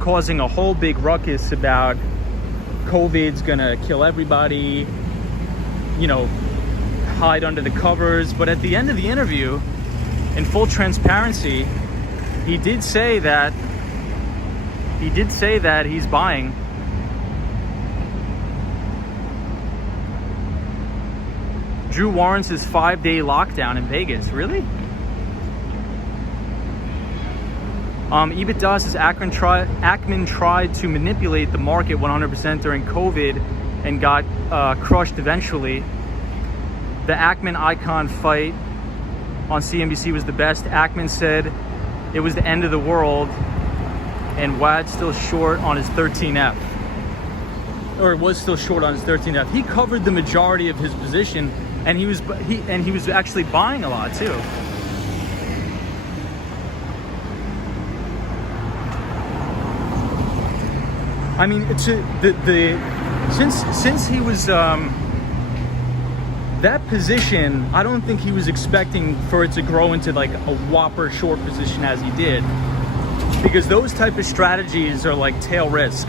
causing a whole big ruckus about COVID's gonna kill everybody, you know, hide under the covers. But at the end of the interview, in full transparency, he did say that he's buying. Drew warrants his 5-day lockdown in Vegas. Really? EBITDA says Ackman tried to manipulate the market 100% during COVID and got crushed eventually. The Ackman Icon fight on CNBC was the best. Ackman said it was the end of the world, and Wad's still short on his 13F. Or was still short on his 13F. He covered the majority of his position, and he was actually buying a lot too. I mean, since he was that position, I don't think he was expecting for it to grow into like a whopper short position as he did, because those type of strategies are like tail risk.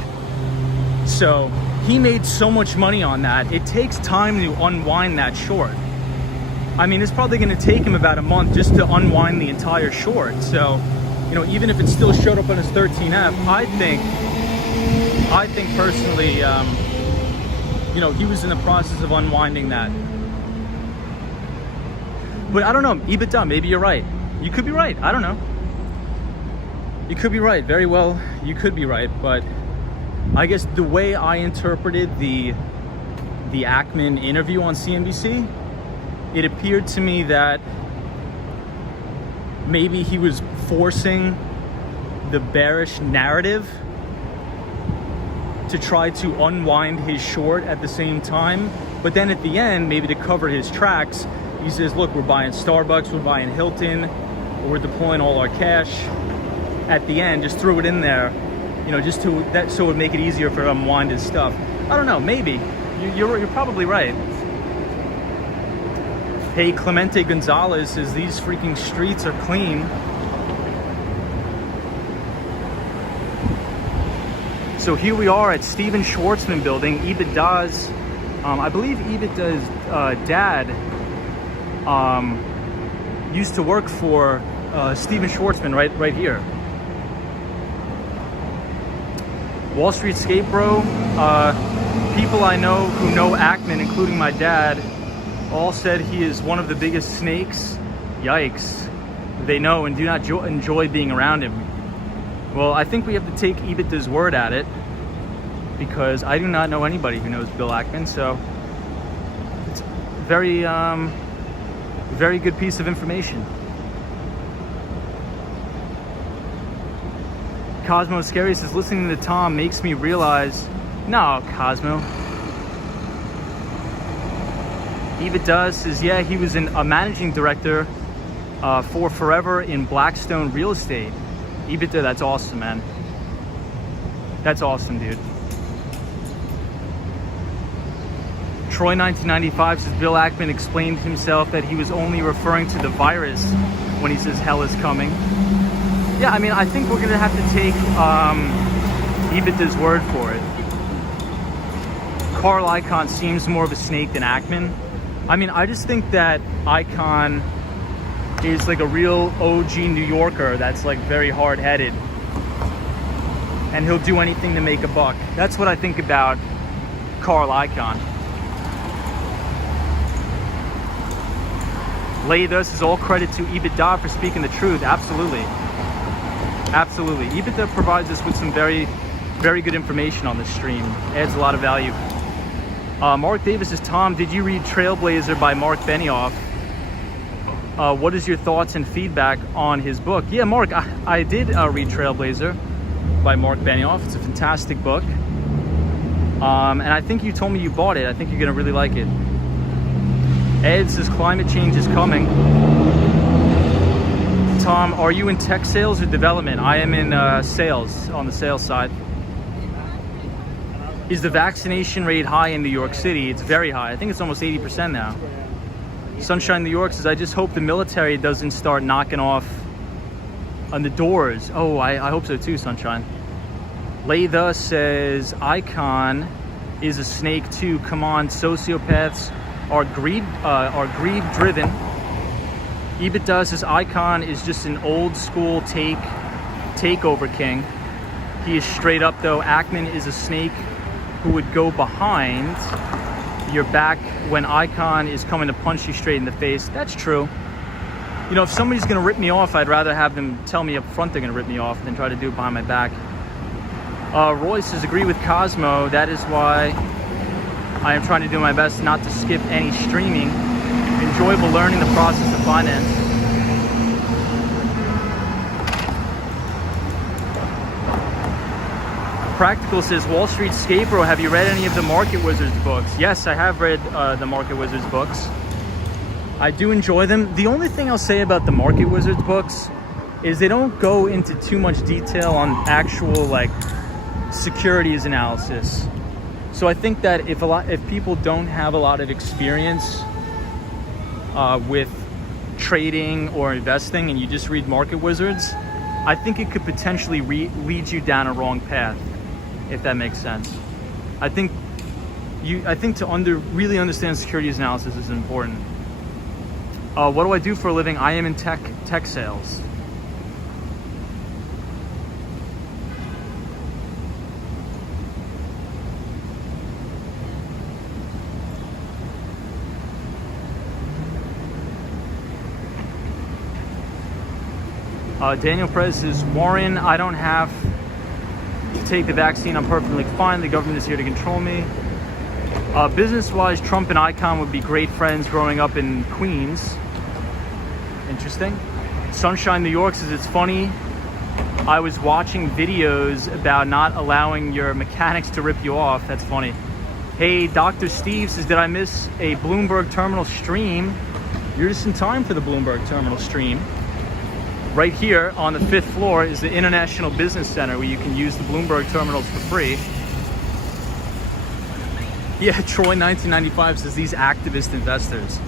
So he made so much money on that. It takes time to unwind that short. I mean, it's probably going to take him about a month just to unwind the entire short. So, you know, even if it still showed up on his 13F, I think personally, you know, he was in the process of unwinding that. But I don't know, EBITDA, maybe you're right. You could be right, I don't know. You could be right, very well, you could be right. But I guess the way I interpreted the Ackman interview on CNBC, it appeared to me that maybe he was forcing the bearish narrative to try to unwind his short at the same time. But then at the end, maybe to cover his tracks, he says, look, we're buying Starbucks, we're buying Hilton, we're deploying all our cash. At the end, just threw it in there, you know, just so it would make it easier for him to unwind his stuff. I don't know, maybe. You're probably right. Hey, Clemente Gonzalez says, these freaking streets are clean. So here we are at Steven Schwartzman building. EBITDA's, I believe EBITDA's dad used to work for Steven Schwartzman right here. Wall Street Skate Bro. People I know who know Ackman, including my dad, all said he is one of the biggest snakes, yikes, they know and do not enjoy being around him. Well, I think we have to take EBITDA's word at it, because I do not know anybody who knows Bill Ackman, so it's very, very good piece of information. Cosmo Scary says, listening to Tom makes me realize, no, Cosmo. EBITDA says, yeah, he was a managing director for Forever in Blackstone Real Estate. EBITDA, that's awesome, man. That's awesome, dude. Troy 1995 says, Bill Ackman explained himself that he was only referring to the virus when he says hell is coming. Yeah, I mean, I think we're going to have to take EBITDA's word for it. Carl Icahn seems more of a snake than Ackman. I mean, I just think that Icahn is like a real OG New Yorker that's like very hard-headed, and he'll do anything to make a buck. That's what I think about Carl Icahn. Lathus is all credit to EBITDA for speaking the truth. Absolutely. Absolutely. EBITDA provides us with some very, very good information on this stream. Adds a lot of value. Mark Davis says, Tom, did you read Trailblazer by Mark Benioff? What is your thoughts and feedback on his book? Yeah, Mark, I did read Trailblazer by Mark Benioff. It's a fantastic book. And I think you told me you bought it. I think you're going to really like it. Ed says, climate change is coming. Tom, are you in tech sales or development? I am in sales, on the sales side. Is the vaccination rate high in New York City? It's very high. I think it's almost 80% now. Sunshine New York says, I just hope the military doesn't start knocking off on the doors. Oh, I hope so too, Sunshine. Laytha says Icon is a snake too. Come on, sociopaths are greed driven. EBITDA says Icon is just an old school takeover king. He is straight up though. Ackman is a snake who would go behind your back when Icon is coming to punch you straight in the face. That's true. You know, if somebody's gonna rip me off, I'd rather have them tell me up front they're gonna rip me off than try to do it behind my back. Roy says, agree with Cosmo. That is why I am trying to do my best not to skip any streaming. Enjoyable learning the process of finance. Practical says, Wall Street Scarecrow, have you read any of the Market Wizards books? Yes, I have read the Market Wizards books. I do enjoy them. The only thing I'll say about the Market Wizards books is they don't go into too much detail on actual like securities analysis. So I think that if people don't have a lot of experience with trading or investing and you just read Market Wizards, I think it could potentially lead you down a wrong path, if that makes sense. I think to really understand securities analysis is important. What do I do for a living? I am in tech sales. Daniel Perez says, Warren, I don't have to take the vaccine. I'm perfectly fine. The government is here to control me. Business-wise, Trump and Icon would be great friends growing up in Queens. Interesting. Sunshine New York says, it's funny. I was watching videos about not allowing your mechanics to rip you off. That's funny. Hey, Dr. Steve says, did I miss a Bloomberg Terminal stream? You're just in time for the Bloomberg Terminal stream. Right here on the 5th floor is the International Business Center where you can use the Bloomberg terminals for free. Yeah, Troy 1995 says these activist investors.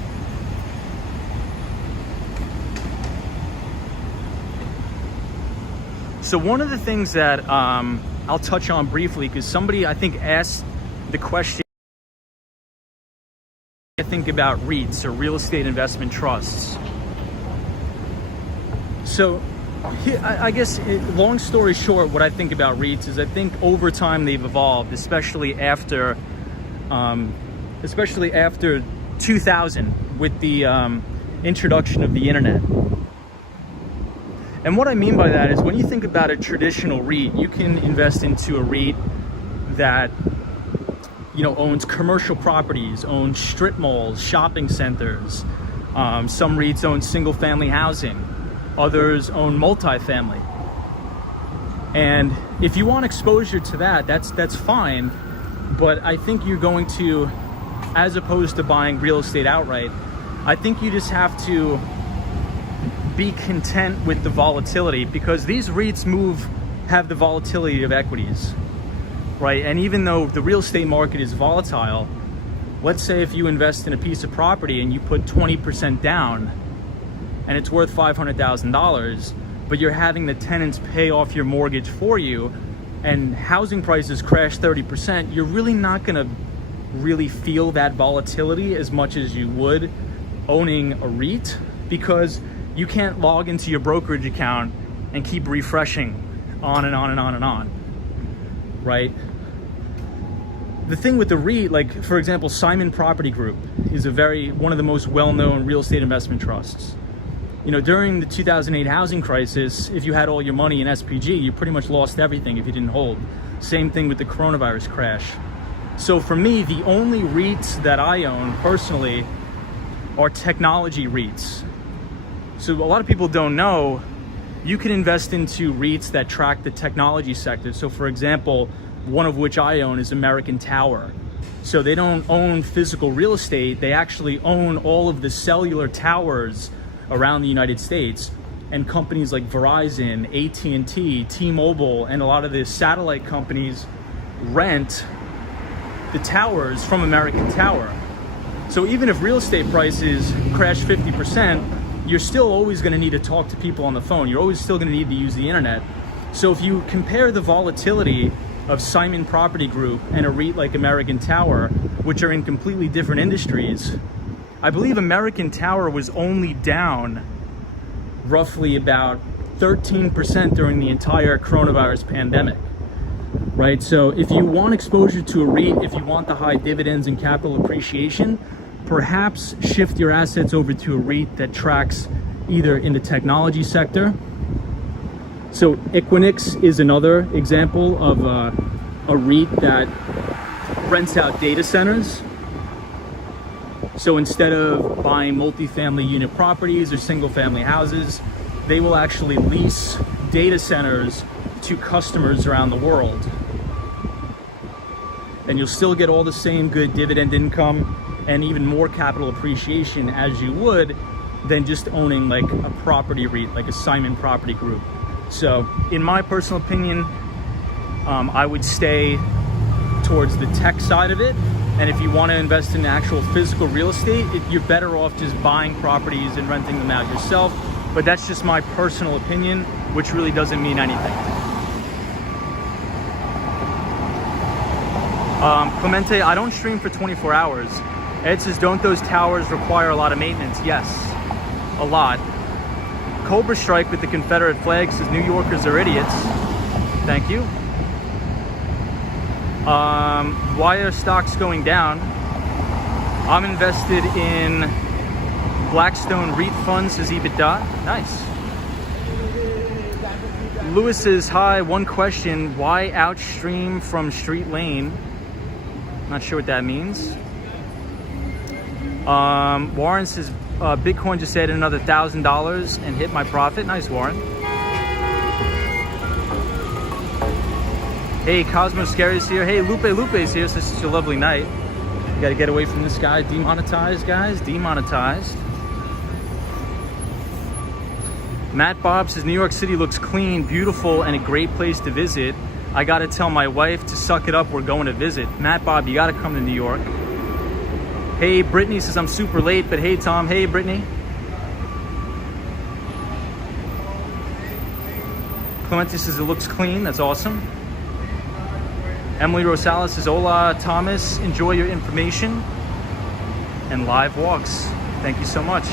So one of the things that I'll touch on briefly, because somebody I think asked the question, I think about REITs or real estate investment trusts. So I guess, long story short, what I think about REITs is I think over time they've evolved, especially after 2000 with the introduction of the internet. And what I mean by that is when you think about a traditional REIT, you can invest into a REIT that, you know, owns commercial properties, owns strip malls, shopping centers. Some REITs own single family housing. Others own multifamily. And if you want exposure to that, that's fine. But I think you're going to, as opposed to buying real estate outright, I think you just have to be content with the volatility, because these REITs have the volatility of equities, right? And even though the real estate market is volatile, let's say if you invest in a piece of property and you put 20% down and it's worth $500,000, but you're having the tenants pay off your mortgage for you and housing prices crash 30%, you're really not gonna really feel that volatility as much as you would owning a REIT, because you can't log into your brokerage account and keep refreshing on and on and on and on, right? The thing with the REIT, like for example, Simon Property Group is one of the most well-known real estate investment trusts. You know, during the 2008 housing crisis, if you had all your money in SPG, you pretty much lost everything if you didn't hold. Same thing with the coronavirus crash. So for me, the only REITs that I own personally are technology REITs. So a lot of people don't know, you can invest into REITs that track the technology sector. So for example, one of which I own is American Tower. So they don't own physical real estate, they actually own all of the cellular towers around the United States, and companies like Verizon, AT&T, T-Mobile, and a lot of the satellite companies rent the towers from American Tower. So even if real estate prices crash 50%, you're still always going to need to talk to people on the phone. You're always still going to need to use the internet. So if you compare the volatility of Simon Property Group and a REIT like American Tower, which are in completely different industries, I believe American Tower was only down roughly about 13% during the entire coronavirus pandemic, right? So if you want exposure to a REIT, if you want the high dividends and capital appreciation, perhaps shift your assets over to a REIT that tracks either in the technology sector. So Equinix is another example of a REIT that rents out data centers. So instead of buying multifamily unit properties or single family houses, they will actually lease data centers to customers around the world. And you'll still get all the same good dividend income and even more capital appreciation as you would than just owning like a property REIT, like a Simon Property Group. So in my personal opinion, I would stay towards the tech side of it. And if you want to invest in actual physical real estate, you're better off just buying properties and renting them out yourself. But that's just my personal opinion, which really doesn't mean anything. Clemente, I don't stream for 24 hours. Ed says, don't those towers require a lot of maintenance? Yes, a lot. Cobra Strike with the Confederate flag says New Yorkers are idiots. Thank you. Why are stocks going down? I'm invested in Blackstone REIT funds, says EBITDA. Nice. Lewis says, hi, one question. Why outstream from Street Lane? Not sure what that means. Warren says, Bitcoin just added another $1,000 and hit my profit. Nice, Warren. Hey, Cosmo Scary's here. Hey, Lupe's here. So this is a lovely night. You gotta get away from this guy. Demonetized, guys. Demonetized. Matt Bob says, New York City looks clean, beautiful, and a great place to visit. I gotta tell my wife to suck it up. We're going to visit. Matt Bob, you gotta come to New York. Hey, Brittany says, I'm super late, but hey, Tom. Hey, Brittany. Clemente says, it looks clean. That's awesome. Emily Rosales says, hola, Thomas. Enjoy your information and live walks. Thank you so much.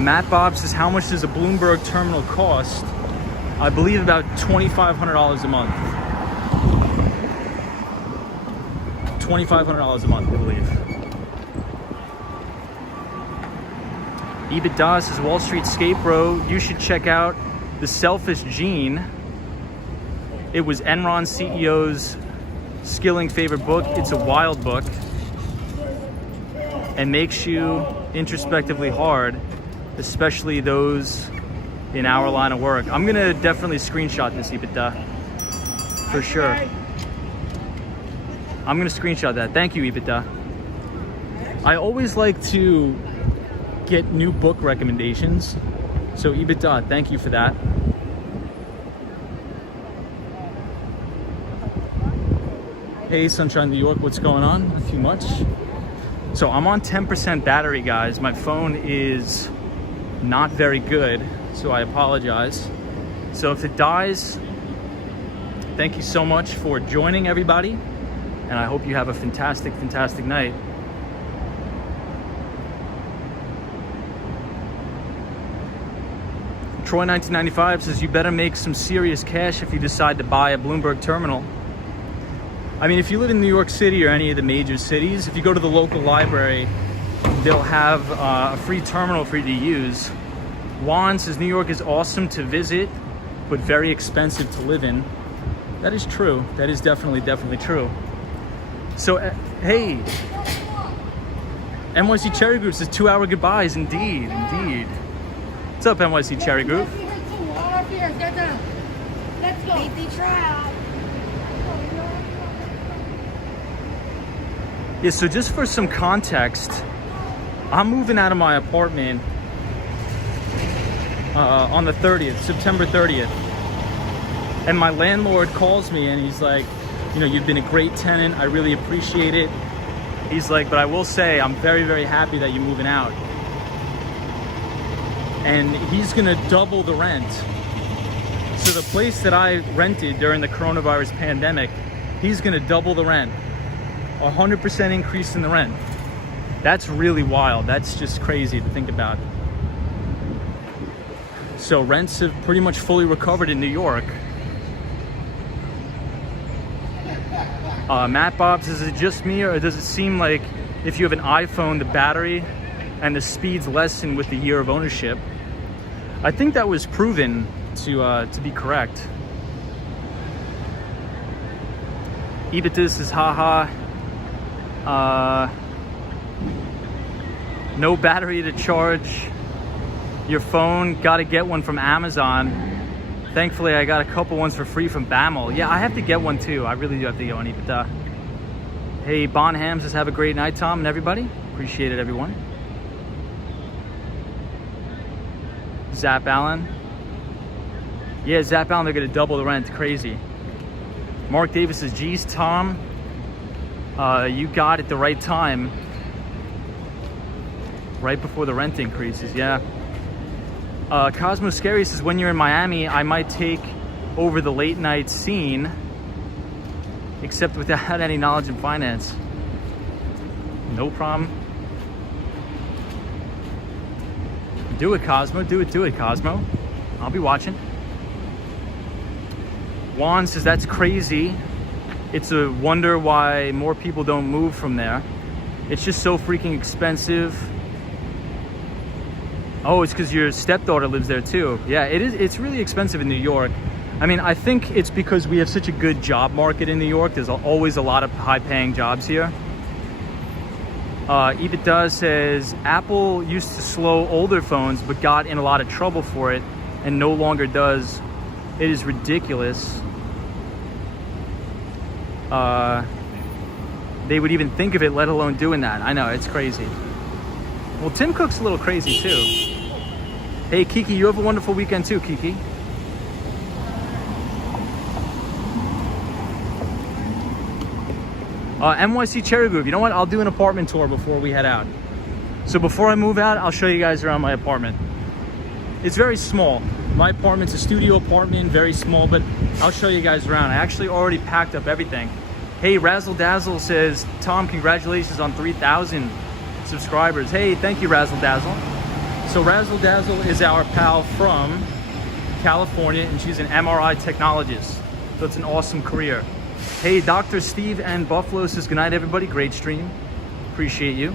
Matt Bob says, how much does a Bloomberg terminal cost? I believe about $2,500 a month. $2,500 a month, I believe. EBITDA says, Wall Street Skate Bro, you should check out The Selfish Gene. It was Enron CEO's Skilling favorite book. It's a wild book and makes you introspectively hard, especially those in our line of work. I'm gonna definitely screenshot this, EBITDA, for sure. I'm gonna screenshot that. Thank you, EBITDA. I always like to get new book recommendations. So EBITDA, thank you for that. Hey, Sunshine New York, what's going on? Not too much. So I'm on 10% battery, guys. My phone is not very good, so I apologize. So if it dies, thank you so much for joining, everybody. And I hope you have a fantastic, fantastic night. Troy 1995 says, you better make some serious cash if you decide to buy a Bloomberg terminal. I mean, if you live in New York City or any of the major cities, if you go to the local library, they'll have a free terminal for you to use. Juan says, New York is awesome to visit, but very expensive to live in. That is true. That is definitely true. So, hey, NYC Cherry Group says 2-hour goodbyes. Indeed. What's up, NYC Cherry Group? Let's go. Beat the trap. Yeah, so just for some context, I'm moving out of my apartment on the 30th, September 30th. And my landlord calls me and he's like, you know, you've been a great tenant. I really appreciate it. He's like, but I will say I'm very, very happy that you're moving out. And he's gonna double the rent. So the place that I rented during the coronavirus pandemic, he's gonna double the rent. 100% increase in the rent. That's really wild. That's just crazy to think about. So rents have pretty much fully recovered in New York. Matt Bobs, is it just me, or does it seem like if you have an iPhone, the battery and the speeds lessen with the year of ownership? I think that was proven to be correct. EBITDA says, haha. No battery to charge your phone. Got to get one from Amazon. Thankfully, I got a couple ones for free from Bammel. Yeah, I have to get one too. I really do have to get one. EBITDA. Hey, Bonham says, have a great night, Tom and everybody. Appreciate it, everyone. Zap Allen. Yeah, Zap Allen, they're going to double the rent. Crazy. Mark Davis says, geez, Tom, you got it the right time. Right before the rent increases, yeah. Cosmo Scary says, when you're in Miami, I might take over the late night scene, except without any knowledge in finance. No problem. Do it, Cosmo. Do it, Cosmo. I'll be watching. Juan says, that's crazy. It's a wonder why more people don't move from there. It's just so freaking expensive. Oh, it's because your stepdaughter lives there too. Yeah, it is. It's really expensive in New York. I mean, I think it's because we have such a good job market in New York. There's always a lot of high-paying jobs here. EBITDA says, Apple used to slow older phones, but got in a lot of trouble for it, and no longer does. It is ridiculous. They would even think of it, let alone doing that. I know, it's crazy. Well, Tim Cook's a little crazy too. Hey, Kiki, you have a wonderful weekend too, Kiki. NYC Cherry Grove. You know what? I'll do an apartment tour before we head out. So before I move out, I'll show you guys around my apartment. It's very small. My apartment's a studio apartment, very small, but I'll show you guys around. I actually already packed up everything. Hey, Razzle Dazzle says, Tom, congratulations on 3,000 subscribers. Hey, thank you, Razzle Dazzle. So Razzle Dazzle is our pal from California, and she's an MRI technologist. So it's an awesome career. Hey, Dr. Steve and Buffalo says, good night, everybody. Great stream. Appreciate you.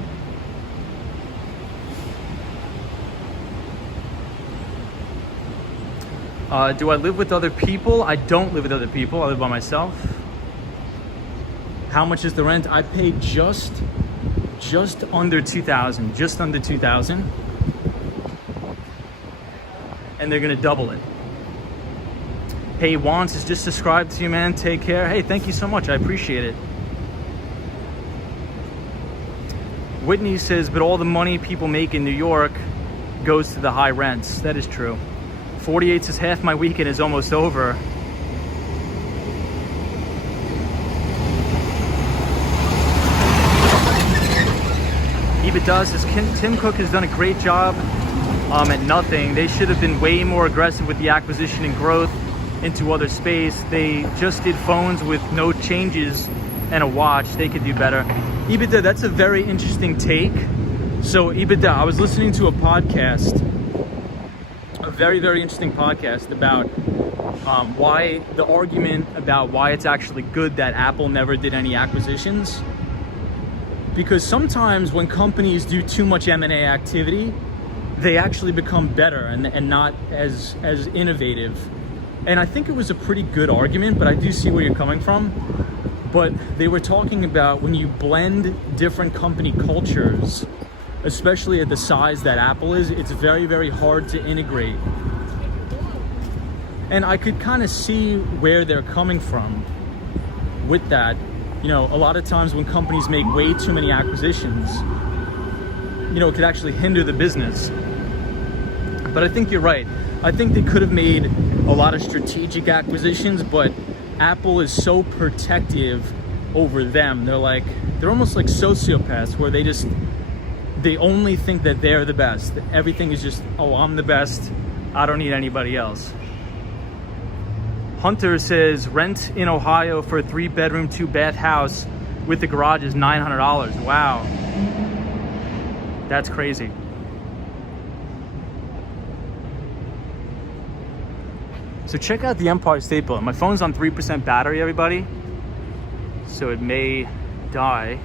Do I live with other people? I don't live with other people. I live by myself. How much is the rent? I pay just under 2,000. Just under 2,000. And they're gonna double it. Hey, Wants is just subscribed to you, man. Take care. Hey, thank you so much. I appreciate it. Whitney says, but all the money people make in New York goes to the high rents. That is true. 48 says, half my weekend is almost over. EBITDA says, Tim Cook has done a great job at nothing. They should have been way more aggressive with the acquisition and growth into other space. They just did phones with no changes and a watch. They could do better. EBITDA, that's a very interesting take. So EBITDA, I was listening to a podcast, a very, very interesting podcast about why the argument about why it's actually good that Apple never did any acquisitions. Because sometimes when companies do too much M&A activity, they actually become better and not as innovative. And I think it was a pretty good argument, but I do see where you're coming from. But they were talking about when you blend different company cultures, especially at the size that Apple is, it's very, very hard to integrate. And I could kind of see where they're coming from with that. You know, a lot of times when companies make way too many acquisitions, you know, it could actually hinder the business. But I think you're right. I think they could have made a lot of strategic acquisitions, but Apple is so protective over them. They're almost like sociopaths, where they only think that they're the best. Everything is just, oh, I'm the best, I don't need anybody else. Hunter says rent in Ohio for a 3-bedroom, 2-bath house with the garage is $900. Wow, that's crazy. So check out the Empire State Building. My phone's on 3% battery, everybody, so it may die.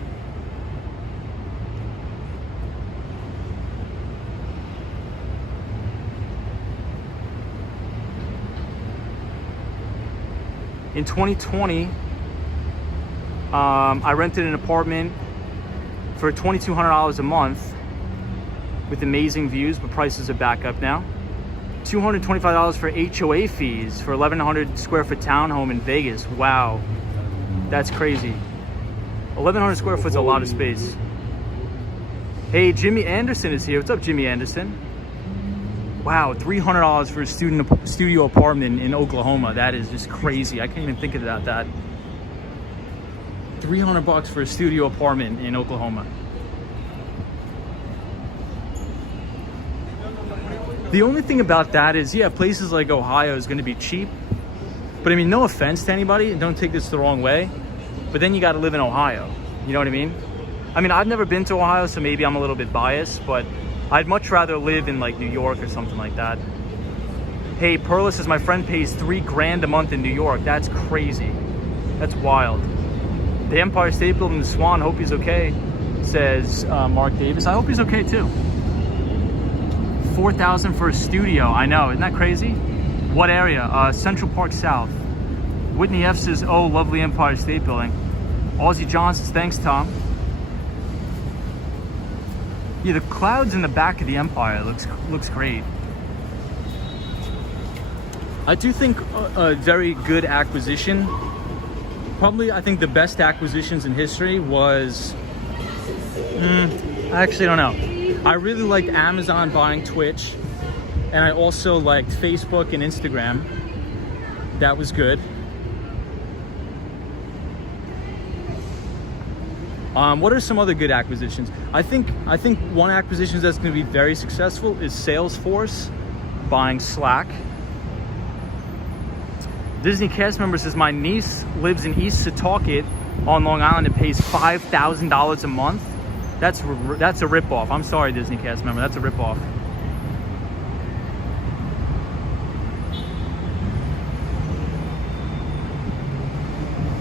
In 2020, I rented an apartment for $2,200 a month with amazing views, but prices are back up now. $225 for HOA fees for 1,100 square foot townhome in Vegas. Wow, that's crazy. 1,100 square foot's a lot of space. Hey, Jimmy Anderson is here. What's up, Jimmy Anderson? Wow, $300 for a studio apartment in Oklahoma. That is just crazy. I can't even think about that. $300 for a studio apartment in Oklahoma. The only thing about that is, yeah, places like Ohio is going to be cheap. But I mean, no offense to anybody, and don't take this the wrong way, but then you got to live in Ohio. You know what I mean? I mean, I've never been to Ohio, so maybe I'm a little bit biased, but I'd much rather live in like New York or something like that. Hey, Perla says my friend pays $3,000 a month in New York. That's crazy. That's wild. The Empire State Building, the Swan, hope he's okay, says Mark Davis. I hope he's okay too. $4,000 for a studio. I know, isn't that crazy? What area? Central Park South. Whitney F says, oh, lovely Empire State Building. Aussie John says, thanks, Tom. Yeah, the clouds in the back of the Empire looks great. I do think a very good acquisition, probably I think the best acquisitions in history was, I actually don't know. I really liked Amazon buying Twitch, and I also liked Facebook and Instagram. That was good. What are some other good acquisitions? I think one acquisition that's going to be very successful is Salesforce buying Slack. Disney cast member says my niece lives in East Setauket on Long Island and pays $5,000 a month. That's a ripoff. I'm sorry, Disney cast member. That's a ripoff.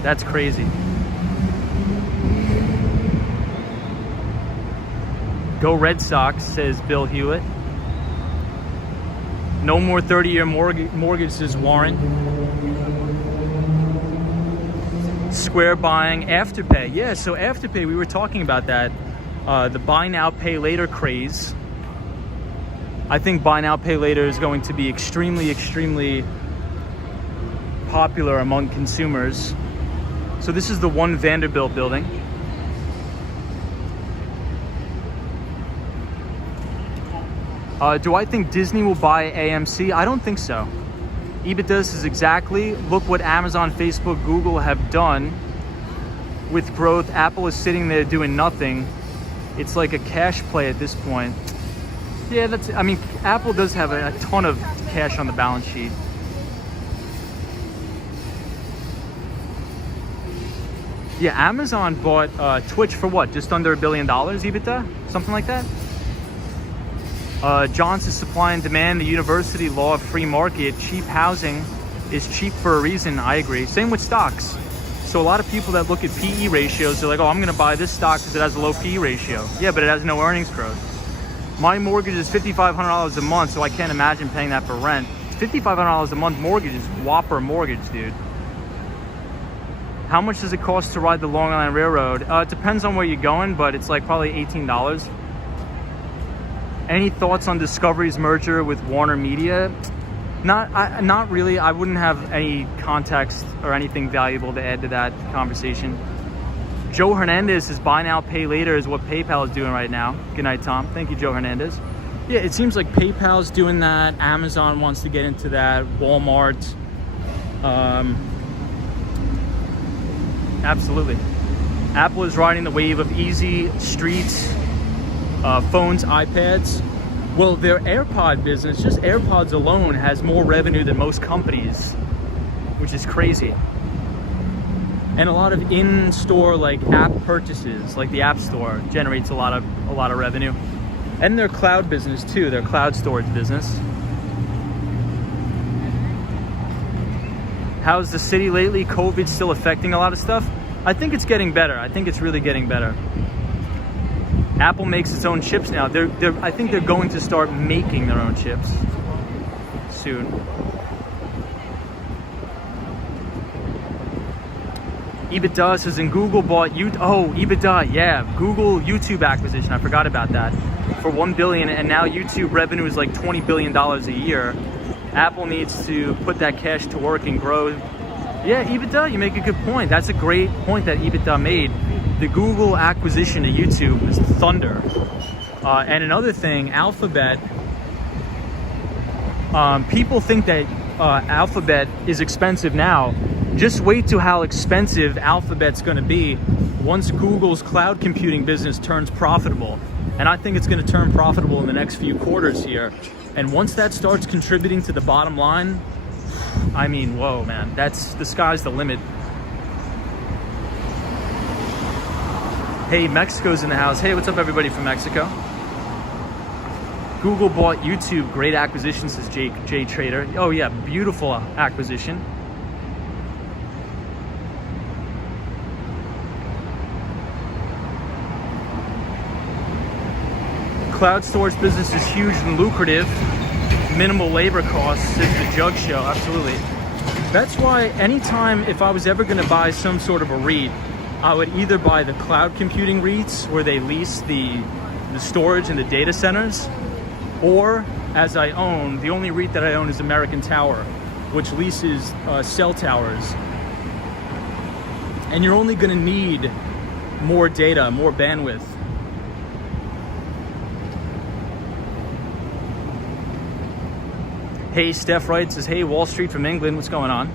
That's crazy. Go Red Sox, says Bill Hewitt. No more 30-year mortgage, says Warren. Square buying Afterpay. Yeah, so Afterpay, we were talking about that. The buy now, pay later craze. I think buy now, pay later is going to be extremely, extremely popular among consumers. So this is the One Vanderbilt building. Do I think Disney will buy AMC? I don't think so. EBITDA is exactly, look what Amazon, Facebook, Google have done with growth. Apple is sitting there doing nothing. It's like a cash play at this point. Yeah, I mean, Apple does have a ton of cash on the balance sheet. Yeah, Amazon bought Twitch for what? Just under $1 billion EBITDA? Something like that? John says supply and demand, the university law of free market, cheap housing is cheap for a reason. I agree. Same with stocks. So a lot of people that look at PE ratios, they're like, oh, I'm going to buy this stock because it has a low PE ratio. Yeah, but it has no earnings growth. My mortgage is $5,500 a month, so I can't imagine paying that for rent. $5,500 a month mortgage is whopper mortgage, dude. How much does it cost to ride the Long Island Railroad? It depends on where you're going, but it's like probably $18. Any thoughts on Discovery's merger with Warner Media? Not really. I wouldn't have any context or anything valuable to add to that conversation. Joe Hernandez says buy now, pay later is what PayPal is doing right now. Good night, Tom. Thank you, Joe Hernandez. Yeah, it seems like PayPal's doing that. Amazon wants to get into that. Walmart. Absolutely. Apple is riding the wave of easy streets, phones, iPads. Well, their AirPod business, just AirPods alone, has more revenue than most companies, which is crazy. And a lot of in-store like app purchases, like the App Store, generates a lot of revenue. And their cloud business too, their cloud storage business. How's the city lately? COVID still affecting a lot of stuff? I think it's getting better. I think it's really getting better. Apple makes its own chips now. I think they're going to start making their own chips soon. EBITDA says, and Google bought EBITDA, yeah, Google YouTube acquisition. I forgot about that. For $1 billion, and now YouTube revenue is like $20 billion a year. Apple needs to put that cash to work and grow. Yeah, EBITDA, you make a good point. That's a great point that EBITDA made. The Google acquisition of YouTube is thunder. And another thing, Alphabet. People think that Alphabet is expensive now. Just wait till how expensive Alphabet's going to be once Google's cloud computing business turns profitable. And I think it's going to turn profitable in the next few quarters here. And once that starts contributing to the bottom line, I mean, whoa, man, the sky's the limit. Hey, Mexico's in the house. Hey, what's up, everybody from Mexico? Google bought YouTube. Great acquisition, says Jay Trader. Oh yeah, beautiful acquisition. Cloud storage business is huge and lucrative. Minimal labor costs, says the Jug Show. Absolutely. That's why anytime, if I was ever going to buy some sort of a REIT, I would either buy the cloud computing REITs where they lease the storage and the data centers, or as I own, the only REIT that I own is American Tower, which leases cell towers. And you're only going to need more data, more bandwidth. Hey, Steph writes, says, hey, Wall Street from England, what's going on?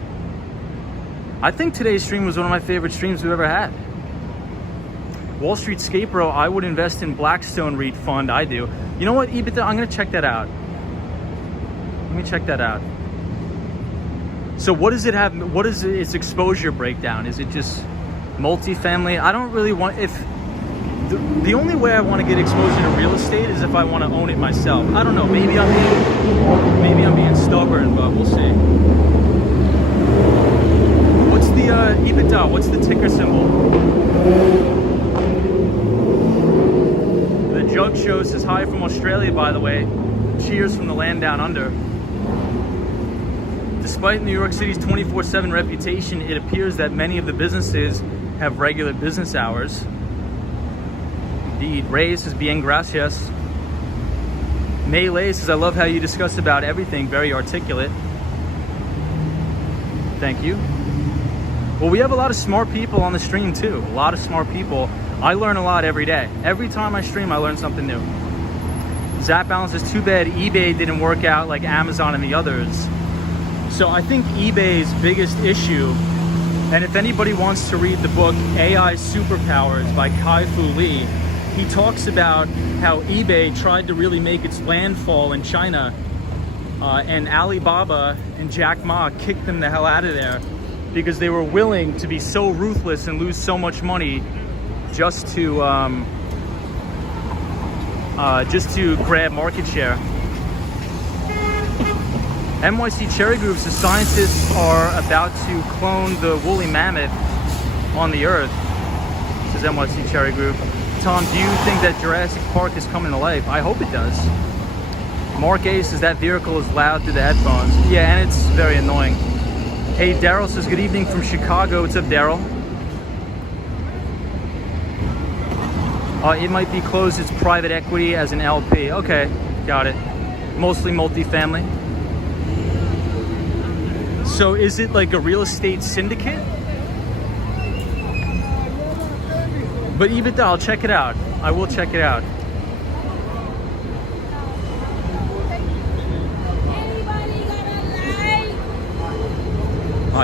I think today's stream was one of my favorite streams we've ever had. Wall Street Scaperow, I would invest in Blackstone REIT fund, I do. You know what, EBITDA, I'm gonna check that out. Let me check that out. So what does it have, what is its exposure breakdown? Is it just multifamily? I don't really want, the only way I want to get exposure to real estate is if I want to own it myself. I don't know, maybe I'm being stubborn, but we'll see. What's the EBITDA? What's the ticker symbol? The Jug Show says hi from Australia, by the way. Cheers from the land down under. Despite New York City's 24/7 reputation, it appears that many of the businesses have regular business hours. Indeed. Ray says, bien gracias. Melee says, I love how you discuss about everything, very articulate. Thank you. Well, we have a lot of smart people on the stream too. A lot of smart people. I learn a lot every day. Every time I stream, I learn something new. Zap Balance says, too bad eBay didn't work out like Amazon and the others. So I think eBay's biggest issue, and if anybody wants to read the book AI Superpowers by Kai-Fu Lee, he talks about how eBay tried to really make its landfall in China, and Alibaba and Jack Ma kicked them the hell out of there because they were willing to be so ruthless and lose so much money just to grab market share. NYC Cherry Group says scientists are about to clone the woolly mammoth on the earth, says NYC Cherry Group. Tom, do you think that Jurassic Park is coming to life? I hope it does. Mark A says that vehicle is loud through the headphones. Yeah, and it's very annoying. Hey, Daryl says good evening from Chicago. What's up, Daryl? It might be closed its private equity as an LP. Okay, got it. Mostly multifamily. So is it like a real estate syndicate? But EBITDA, I'll check it out. I will check it out.